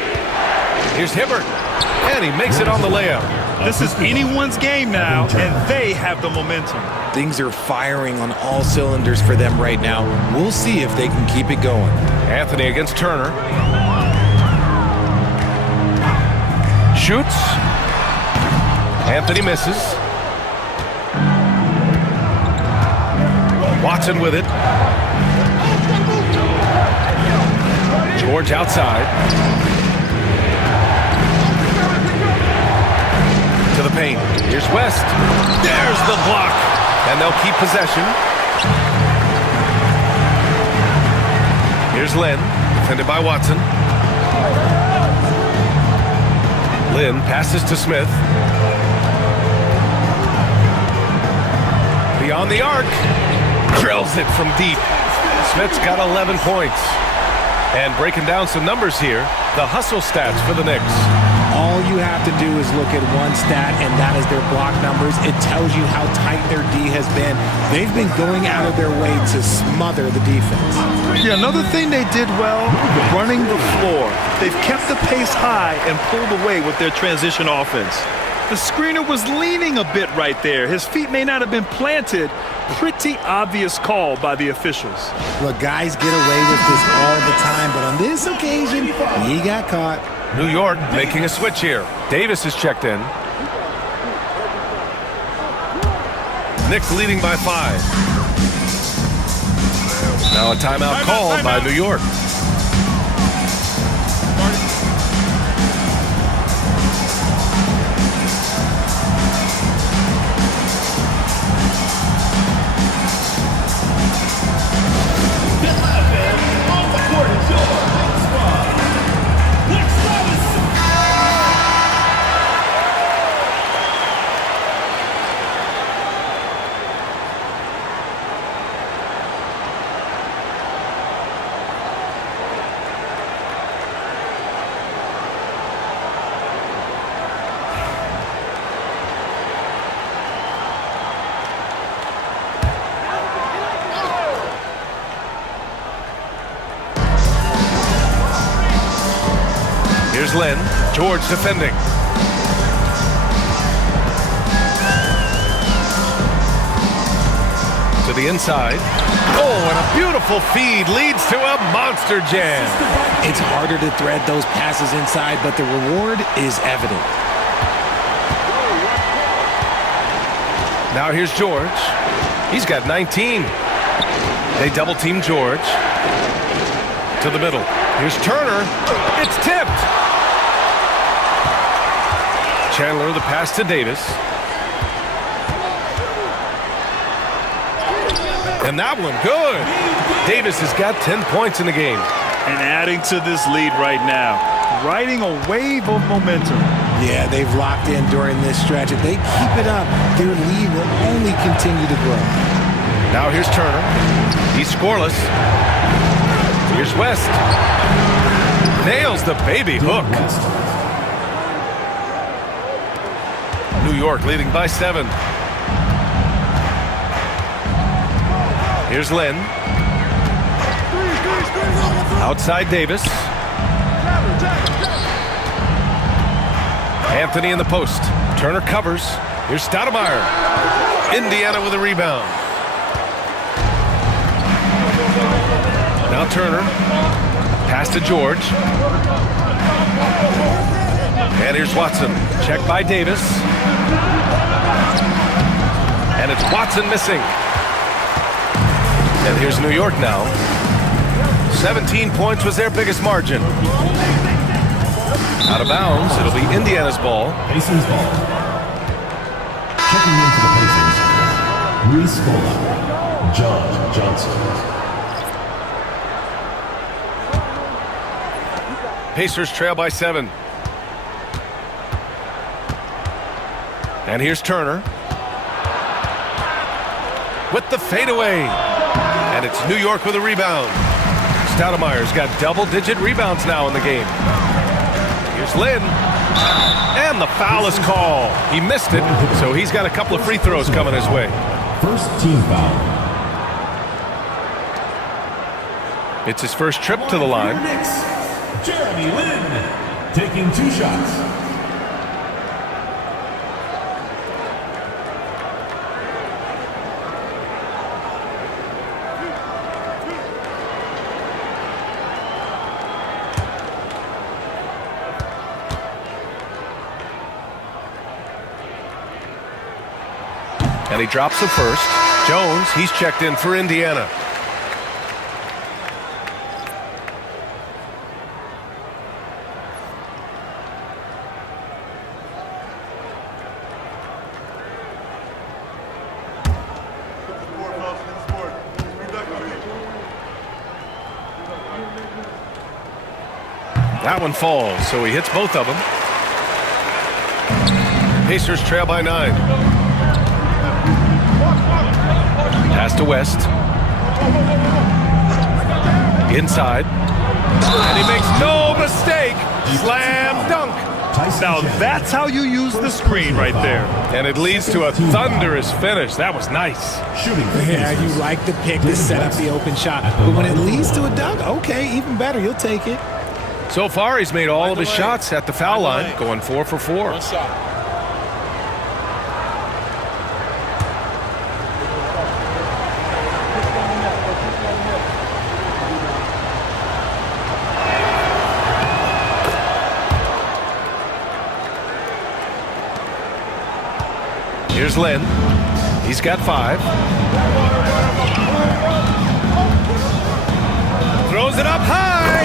Here's Hibbert. And he makes it on the layup. This is anyone's game now, and they have the momentum. Things are firing on all cylinders for them right now. We'll see if they can keep it going. Anthony against Turner. Shoots. Anthony misses. Watson with it. George outside. To the paint. Here's West. There's the block. And they'll keep possession. Here's Lynn. Defended by Watson. Lynn passes to Smith. Beyond the arc. Drills it from deep. Smith's got 11 points. And breaking down some numbers here, the hustle stats for the Knicks. All you have to do is look at one stat, and that is their block numbers. It tells you how tight their D has been. They've been going out of their way to smother the defense. Yeah, another thing they did well, running the floor. They've kept the pace high and pulled away with their transition offense. The screener was leaning a bit right there. His feet may not have been planted. Pretty obvious call by the officials. Look, guys get away with this all the time, but on this occasion, he got caught. New York making a switch here. Davis is checked in. Knicks leading by 5. Now a timeout called by New York. Here's Lynn. George defending. To the inside. Oh, and a beautiful feed leads to a monster jam. It's harder to thread those passes inside, but the reward is evident. Now here's George. He's got 19. They double team George. To the middle. Here's Turner. It's tipped. Chandler the pass to Davis. And that one good. Davis has got 10 points in the game. And adding to this lead right now. Riding a wave of momentum. Yeah, they've locked in during this stretch. If they keep it up, their lead will only continue to grow. Now here's Turner. He's scoreless. Here's West. Nails the baby hook. New York leading by 7. Here's Lynn. Outside Davis. Anthony in the post. Turner covers. Here's Stoudemire. Indiana with a rebound. Now Turner. Pass to George. And here's Watson. Check by Davis. And it's Watson missing. And here's New York now. 17 points was their biggest margin. Out of bounds. It'll be Indiana's ball. Pacers ball. Checking in for the Pacers. Luis Scola. John Johnson. Pacers trail by 7. And here's Turner. With the fadeaway. And it's New York with a rebound. Stoudemire's got double-digit rebounds now in the game. Here's Lynn. And the foul is called. He missed it, so he's got a couple of free throws coming his way. First team foul. It's his first trip to the line. Knicks, Jeremy Lin taking 2 shots. And he drops the first. Jones, he's checked in for Indiana. That one falls, so he hits both of them. Pacers trail by 9. Pass to West. Inside. And he makes no mistake. Slam dunk. Now that's how you use the screen right there. And it leads to a thunderous finish. That was nice. Shooting. Yeah, you like the pick to set up the open shot. But when it leads to a dunk, okay, even better. You'll take it. So far, he's made all of his shots at the foul line, going 4 for 4. One shot. Here's Lynn. He's got 5. Throws it up high.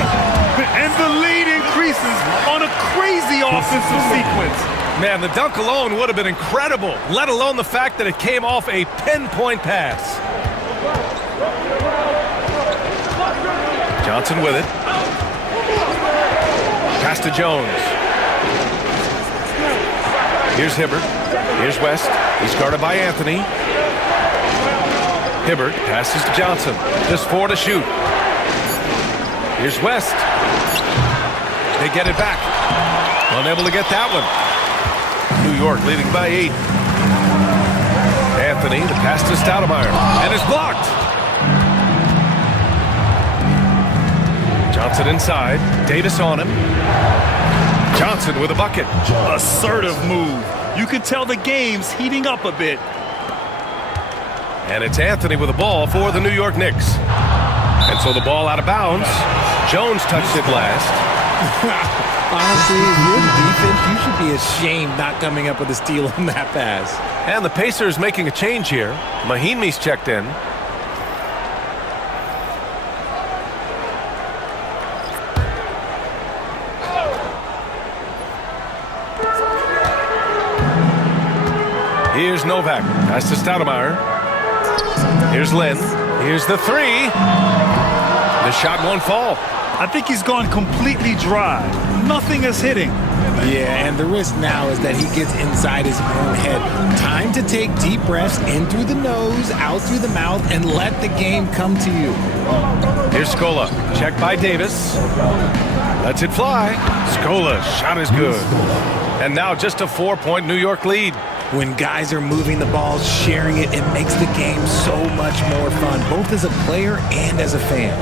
And the lead increases on a crazy offensive sequence. Man, the dunk alone would have been incredible, let alone the fact that it came off a pinpoint pass. Johnson with it. Pass to Jones. Here's Hibbert. Here's West. He's guarded by Anthony. Hibbert passes to Johnson. Just 4 to shoot. Here's West. They get it back. Unable to get that one. New York leading by 8. Anthony, the pass to Stoudemire. And it's blocked. Johnson inside. Davis on him. Johnson with a bucket. Assertive move. You can tell the game's heating up a bit. And it's Anthony with the ball for the New York Knicks. And so the ball out of bounds. Jones touched it last. Honestly, if you're the defense, you should be ashamed not coming up with a steal on that pass. And the Pacers making a change here. Mahinmi's checked in. Here's Novak. Pass to Stoudemire. Here's Lynn. Here's the three. The shot won't fall. I think he's gone completely dry. Nothing is hitting. Yeah, and the risk now is that he gets inside his own head. Time to take deep breaths in through the nose, out through the mouth, and let the game come to you. Here's Scola. Checked by Davis. Lets it fly. Scola's shot is good. And now just a 4-point New York lead. When guys are moving the ball, sharing it, it makes the game so much more fun, both as a player and as a fan.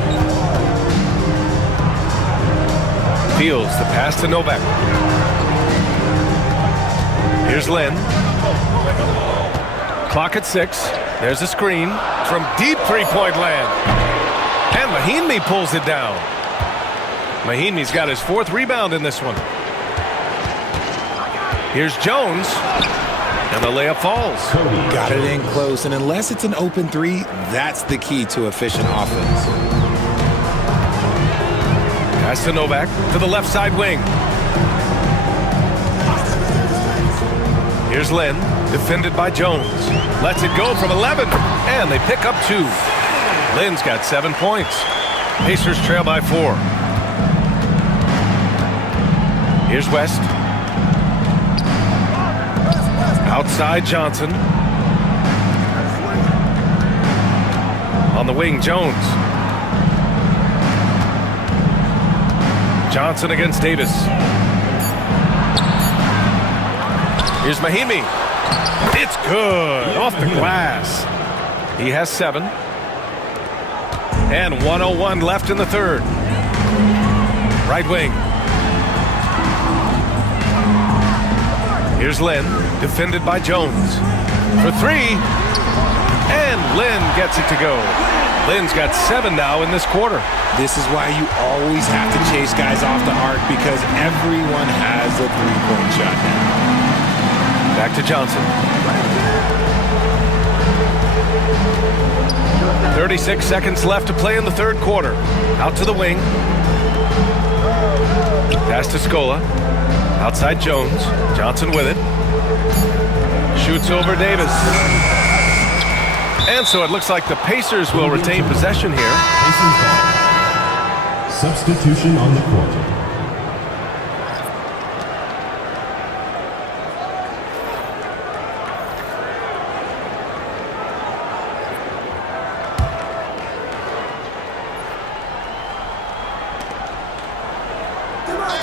Fields the pass to Novak. Here's Lynn. Clock at 6. There's a screen from deep three-point land. And Mahinmi pulls it down. Mahinmi's got his 4th rebound in this one. Here's Jones. And the layup falls. Got it in close, and unless it's an open three, that's the key to efficient offense. Pass to Novak to the left side wing. Here's Lynn, defended by Jones. Lets it go from 11, and they pick up 2. Lynn's got 7 points. Pacers trail by 4. Here's West. Outside Johnson. On the wing, Jones. Johnson against Davis. Here's Mahinmi. It's good. Off the glass. He has 7. And 1:01 left in the 3rd. Right wing. Here's Lynn, defended by Jones. For 3. And Lynn gets it to go. Lynn's got 7 now in this quarter. This is why you always have to chase guys off the arc, because everyone has a three-point shot now. Back to Johnson. 36 seconds left to play in the 3rd quarter. Out to the wing. Pass to Scola. Outside Jones. Johnson with it. Shoots over Davis. And so it looks like the Pacers will retain possession here. Pacers ball. Substitution on the court.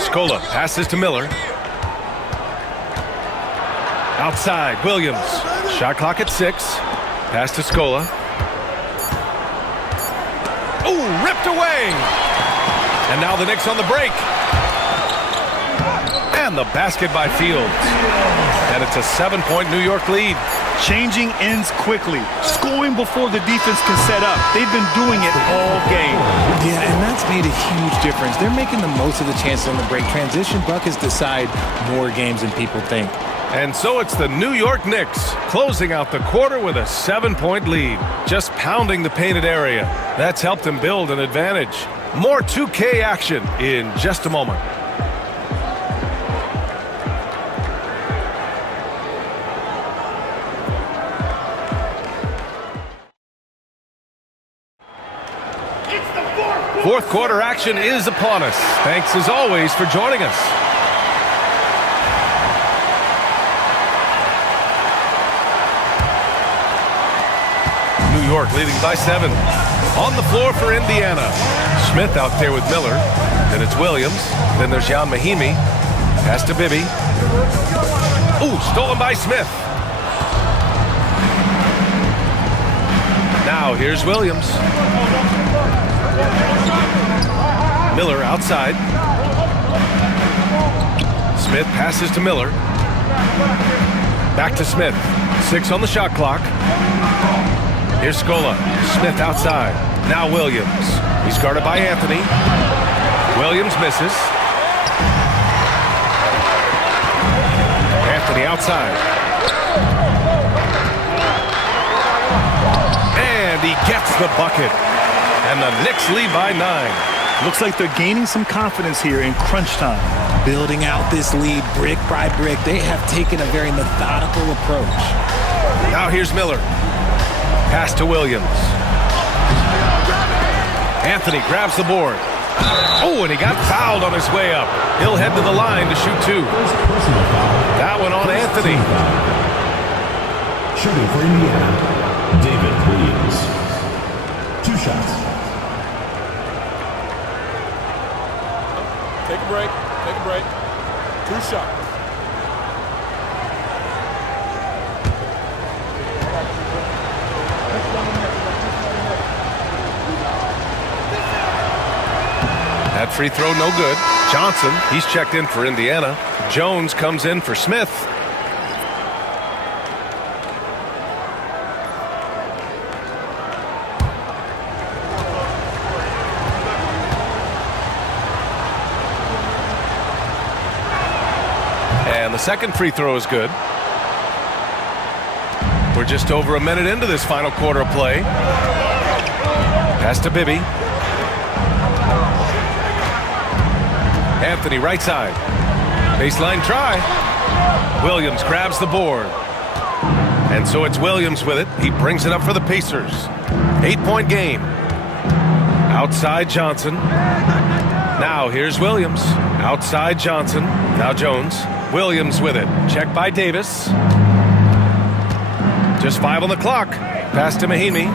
Scola passes to Miller. Outside, Williams. Shot clock at 6. Pass to Scola. Oh, ripped away. And now the Knicks on the break. And the basket by Fields. And it's a 7-point New York lead. Changing ends quickly. Scoring before the defense can set up. They've been doing it all game. Yeah, and that's made a huge difference. They're making the most of the chances on the break. Transition buckets decide more games than people think. And so it's the New York Knicks closing out the quarter with a 7-point lead. Just pounding the painted area. That's helped them build an advantage. More 2K action in just a moment. Fourth quarter action is upon us. Thanks as always for joining us. New York leading by 7. On the floor for Indiana. Smith out there with Miller. Then it's Williams. Then there's Jan Mahinmi. Pass to Bibby. Ooh, stolen by Smith. Now here's Williams. Miller outside. Smith passes to Miller. Back to Smith. 6 on the shot clock. Here's Scola. Smith outside. Now Williams. He's guarded by Anthony. Williams misses. Anthony outside. And he gets the bucket. And the Knicks lead by 9. Looks like they're gaining some confidence here in crunch time. Building out this lead brick by brick. They have taken a very methodical approach. Now here's Miller. Pass to Williams. Anthony grabs the board. Oh, and he got fouled on his way up. He'll head to the line to shoot 2. That one on Anthony. Shooting for Indiana, David Williams. 2 shots. Take a break. Take a break. 2 shots. That free throw no good. Johnson, he's checked in for Indiana. Jones comes in for Smith. And the second free throw is good. We're just over a minute into this final quarter of play. Pass to Bibby. Anthony right side. Baseline try. Williams grabs the board. And so it's Williams with it. He brings it up for the Pacers. 8-point game. Outside Johnson. Now here's Williams. Outside Johnson. Now Jones. Williams with it. Check by Davis. Just 5 on the clock. Pass to Mahimi.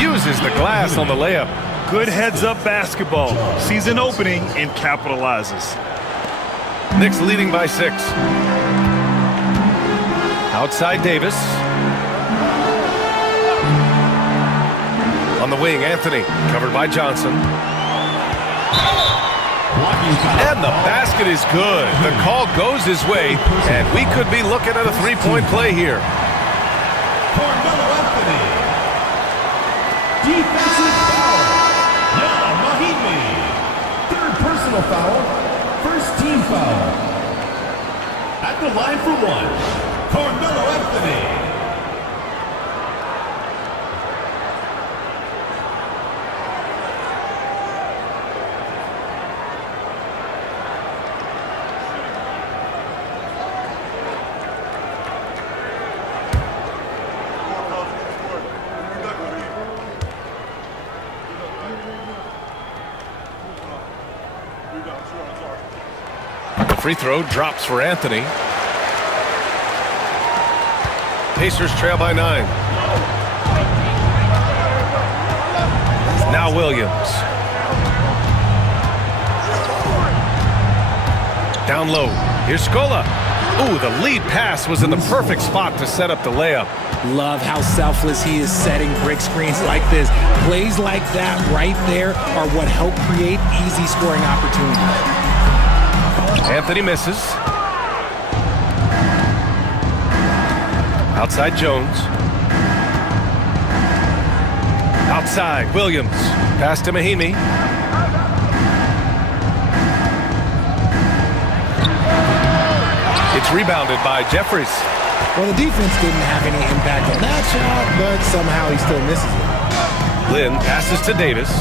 Uses the glass on the layup. Good heads-up basketball. Sees an opening and capitalizes. Knicks leading by 6. Outside Davis. On the wing, Anthony. Covered by Johnson. And the basket is good. The call goes his way, and we could be looking at a 3-point play here. Carmelo Anthony. Defensive foul. Mahimi. 3rd personal foul. 1st team foul. At the line for 1, Carmelo Anthony. Free throw drops for Anthony. Pacers trail by 9. Now Williams. Down low. Here's Scola. Ooh, the lead pass was in the perfect spot to set up the layup. Love how selfless he is setting brick screens like this. Plays like that right there are what help create easy scoring opportunities. Anthony misses. Outside Jones. Outside Williams. Pass to Mahimi. It's rebounded by Jeffries. Well, the defense didn't have any impact on that shot, but somehow he still misses it. Lynn passes to Davis.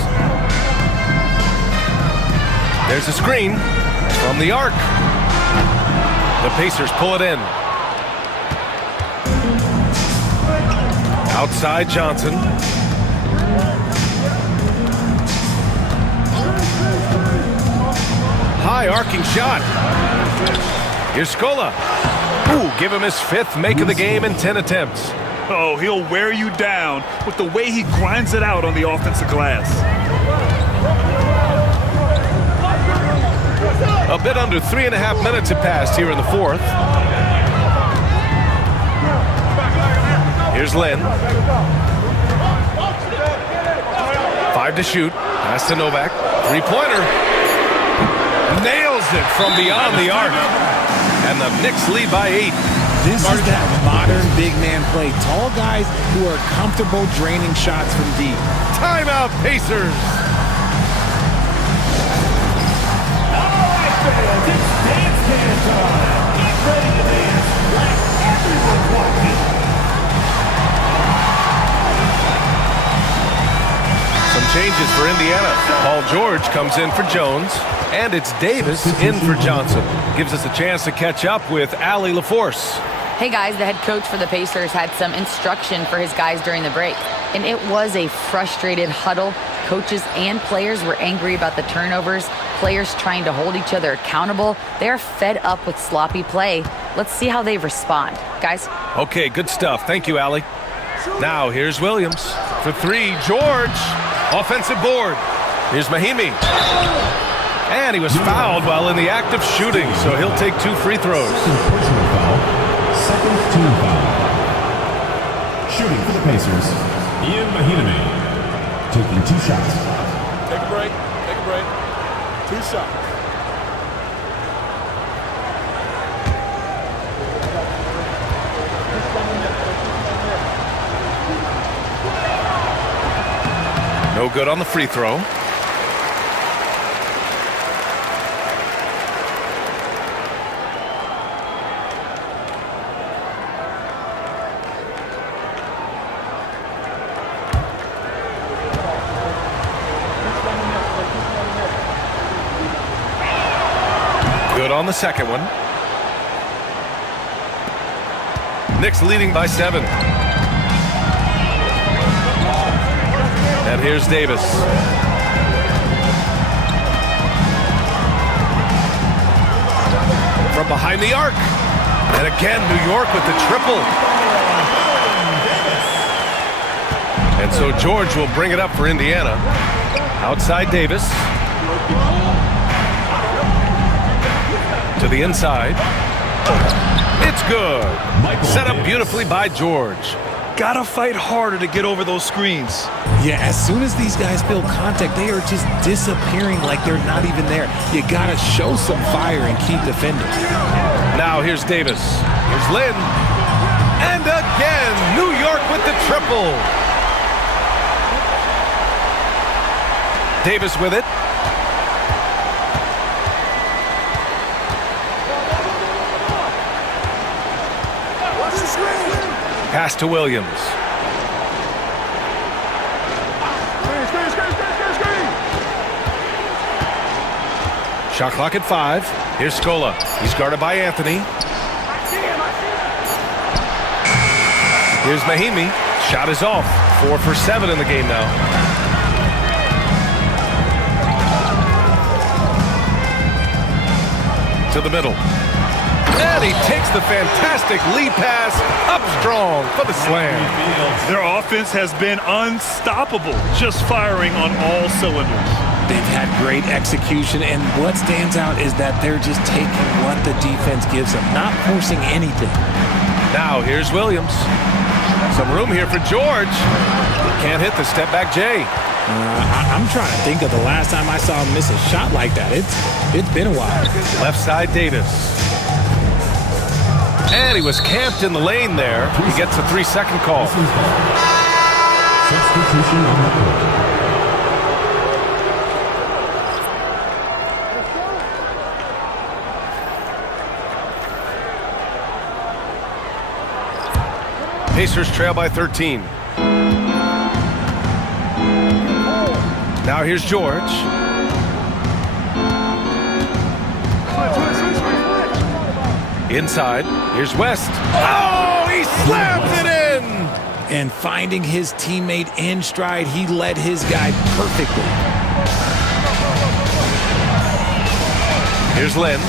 There's a screen from the arc. The Pacers pull it in. Outside Johnson. High arcing shot. Here's Scola. Ooh, give him his 5th make of the game in 10 attempts. Oh, he'll wear you down with the way he grinds it out on the offensive glass. A bit under 3.5 minutes have passed here in the 4th. Here's Lynn. 5 to shoot. Pass to Novak. 3-pointer. Nails it from beyond the arc. And the Knicks lead by 8. This is that modern big man play. Tall guys who are comfortable draining shots from deep. Timeout, Pacers. fans, it's dance time. Get ready to dance. Let everyone watch it. Some changes for Indiana. Paul George comes in for Jones, and it's Davis in for Johnson. Gives us a chance to catch up with Allie LaForce. Hey guys, the head coach for the Pacers had some instruction for his guys during the break, and it was a frustrated huddle. Coaches and players were angry about the turnovers, players trying to hold each other accountable. They're fed up with sloppy play. Let's see how they respond. Guys? Okay, good stuff. Thank you, Allie. Now, here's Williams. For three, George. Offensive board. Here's Mahimi. And he was fouled while in the act of shooting, so he'll take 2 free throws. Personal foul. Second team foul. Shooting for the Pacers, Ian Mahinmi. Taking 2 shots. Take a break. Take a break. 2 shots. No good on the free throw. Good on the second one. Knicks leading by 7. And here's Davis. From behind the arc. And again, New York with the triple. And so George will bring it up for Indiana. Outside Davis. To the inside. It's good. Set up beautifully by George. Gotta fight harder to get over those screens. Yeah, as soon as these guys feel contact, they are just disappearing like they're not even there. You gotta show some fire and keep defending. Now here's Davis. Here's Lynn. And again, New York with the triple. Davis with it. Pass to Williams. Shot clock at 5. Here's Scola. He's guarded by Anthony. Here's Mahimi. Shot is off. 4 for 7 in the game now. To the middle. And he takes the fantastic lead pass up strong for the slam. Their offense has been unstoppable, just firing on all cylinders. They've had great execution, and what stands out is that they're just taking what the defense gives them, not forcing anything. Now here's Williams. Some room here for George. Can't hit the step back J. I'm trying to think of the last time I saw him miss a shot like that. It's been a while. Left side Davis. And he was camped in the lane there. He gets a 3-second call. Substitution on the court. Pacers trail by 13. Now here's George. Inside, here's West. Oh, he slams it in! And finding his teammate in stride, he led his guy perfectly. Here's Lynn.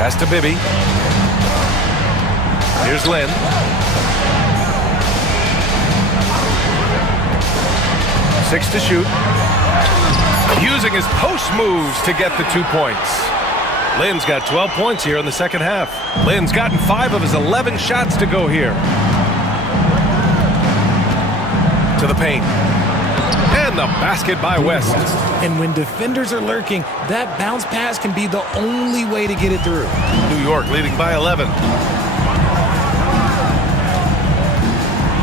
Pass to Bibby. Here's Lynn. Six to shoot. Using his post moves to get the 2 points. Lynn's got 12 points here in the second half. Lynn's gotten 5 of his 11 shots to go here. To the paint. And the basket by West. And when defenders are lurking, that bounce pass can be the only way to get it through. New York leading by 11.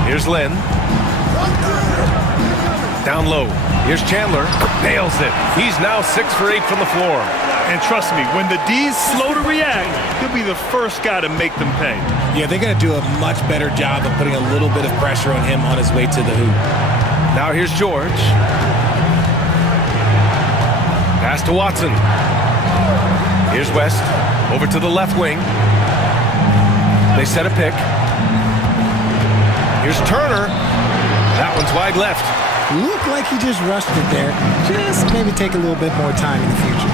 Here's Lynn. Down low. Here's Chandler. Nails it. He's now 6 for 8 from the floor. And trust me, when the D's slow to react, he'll be the first guy to make them pay. Yeah, they're going to do a much better job of putting a little bit of pressure on him on his way to the hoop. Now here's George. Pass to Watson. Here's West. Over to the left wing. They set a pick. Here's Turner. That one's wide left. Looked like he just rushed it there. Just maybe take a little bit more time in the future.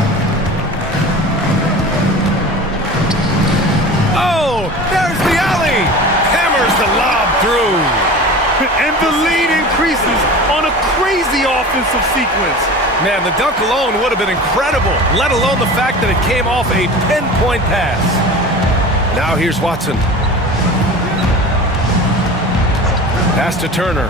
Oh, there's the alley. Hammers the lob through. And the lead increases on a crazy offensive sequence. Man, the dunk alone would have been incredible, let alone the fact that it came off a pinpoint pass. Now here's Watson. Pass to Turner.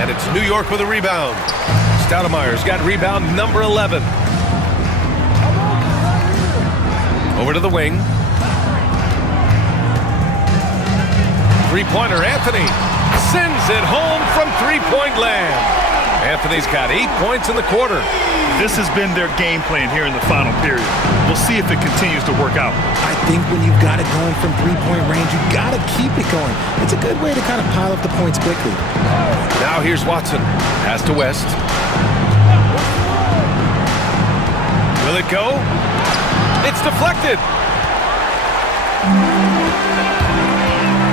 And it's New York with a rebound. Stoudemire's got rebound number 11. Over to the wing. Three-pointer, Anthony sends it home from three-point land. Anthony's got 8 points in the quarter. This has been their game plan here in the final period. We'll see if it continues to work out. I think when you've got it going from three-point range, you've got to keep it going. It's a good way to kind of pile up the points quickly. Now here's Watson. Pass to West. Will it go? It's deflected.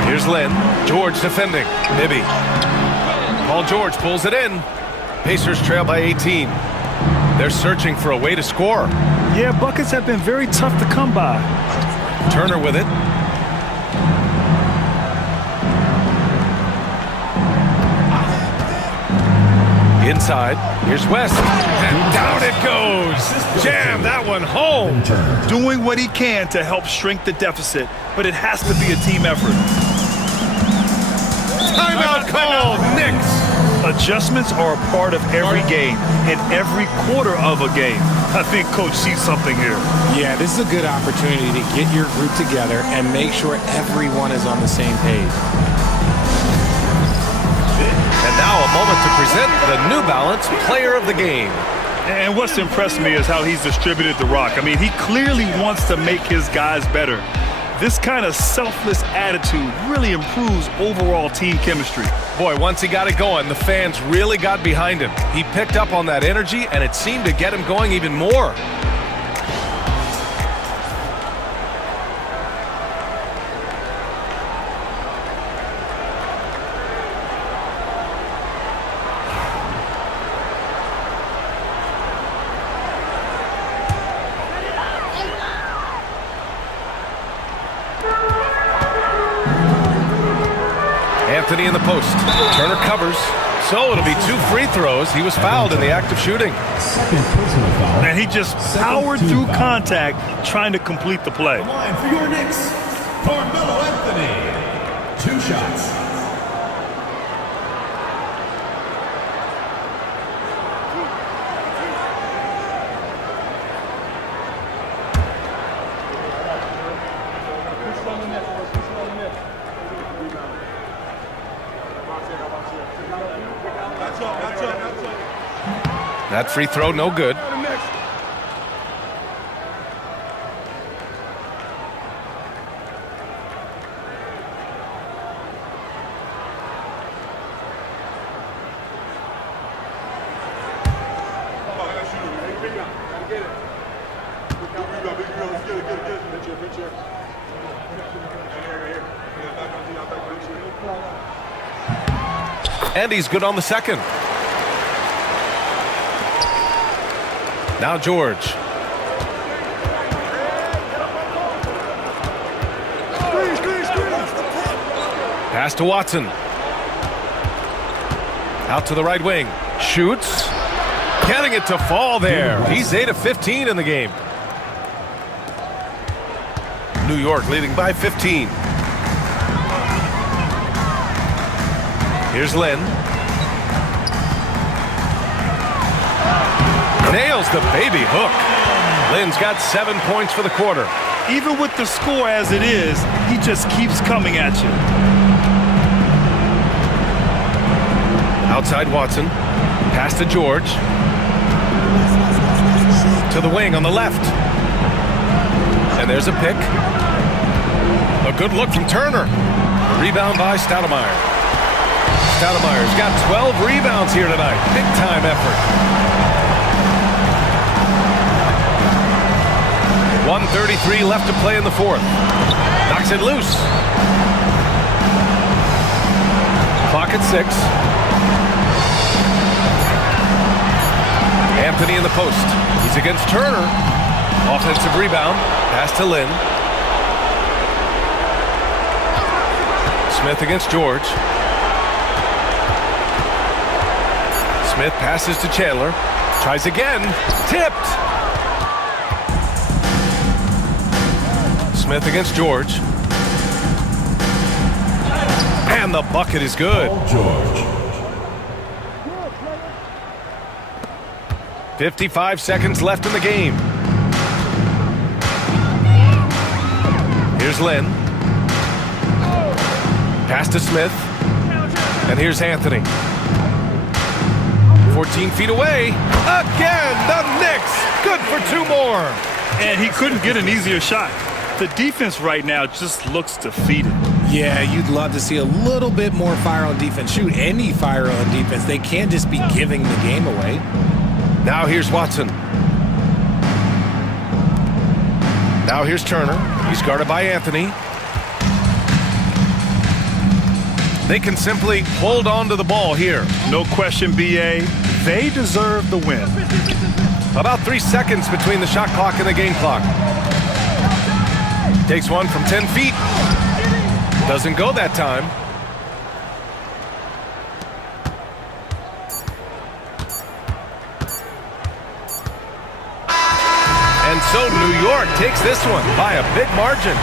Here's Lynn. George defending. Bibby. Paul George pulls it in. Pacers trail by 18. They're searching for a way to score. Yeah, buckets have been very tough to come by. Turner with it. Inside. Here's West. And down it goes. Jam that one home. Doing what he can to help shrink the deficit, but it has to be a team effort. Timeout called. Knicks. Adjustments are a part of every game and every quarter of a game. I think Coach sees something here. Yeah, this is a good opportunity to get your group together and make sure everyone is on the same page. And now a moment to present the New Balance Player of the Game. And what's impressed me is how he's distributed the rock. I mean, he clearly wants to make his guys better. This kind of selfless attitude really improves overall team chemistry. Boy, once he got it going, the fans really got behind him. He picked up on that energy, and it seemed to get him going even more. Anthony in the post. Turner covers. So it'll be 2 free throws. He was fouled in the act of shooting. Second personal foul. And he just powered through contact trying to complete the play. Line for your Knicks, Carmelo Anthony. 2 shots. That free throw, no good. And he's good on the second. Now George. Pass to Watson. Out to the right wing. Shoots. Getting it to fall there. He's 8 of 15 in the game. New York leading by 15. Here's Lynn. Nails the baby hook. Lynn's got 7 points for the quarter. Even with the score as it is, he just keeps coming at you. Outside Watson. Pass to George. To the wing on the left. And there's a pick. A good look from Turner. Rebound by Stoudemire. Stoudemire's got 12 rebounds here tonight. Big time effort. 1:33 left to play in the fourth. Knocks it loose. Clock at 6. Anthony in the post. He's against Turner. Offensive rebound. Pass to Lynn. Smith against George. Smith passes to Chandler. Tries again. Tipped. Smith against George. And the bucket is good. George. 55 seconds left in the game. Here's Lynn. Pass to Smith. And here's Anthony. 14 feet away. Again, the Knicks. Good for 2 more. And he couldn't get an easier shot. The defense right now just looks defeated. Yeah, you'd love to see a little bit more fire on defense. Shoot, any fire on defense. They can't just be giving the game away. Now here's Watson. Now here's Turner. He's guarded by Anthony. They can simply hold on to the ball here. No question, BA. They deserve the win. About 3 seconds between the shot clock and the game clock. Takes one from 10 feet. Doesn't go that time. And so New York takes this one by a big margin,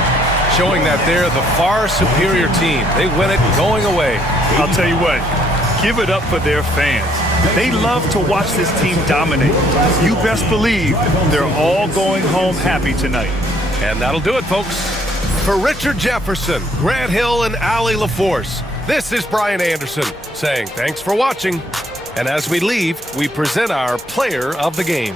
showing that they're the far superior team. They win it going away. I'll tell you what, give it up for their fans. They love to watch this team dominate. You best believe they're all going home happy tonight. And that'll do it, folks. For Richard Jefferson, Grant Hill, and Allie LaForce, this is Brian Anderson saying thanks for watching. And as we leave, we present our player of the game.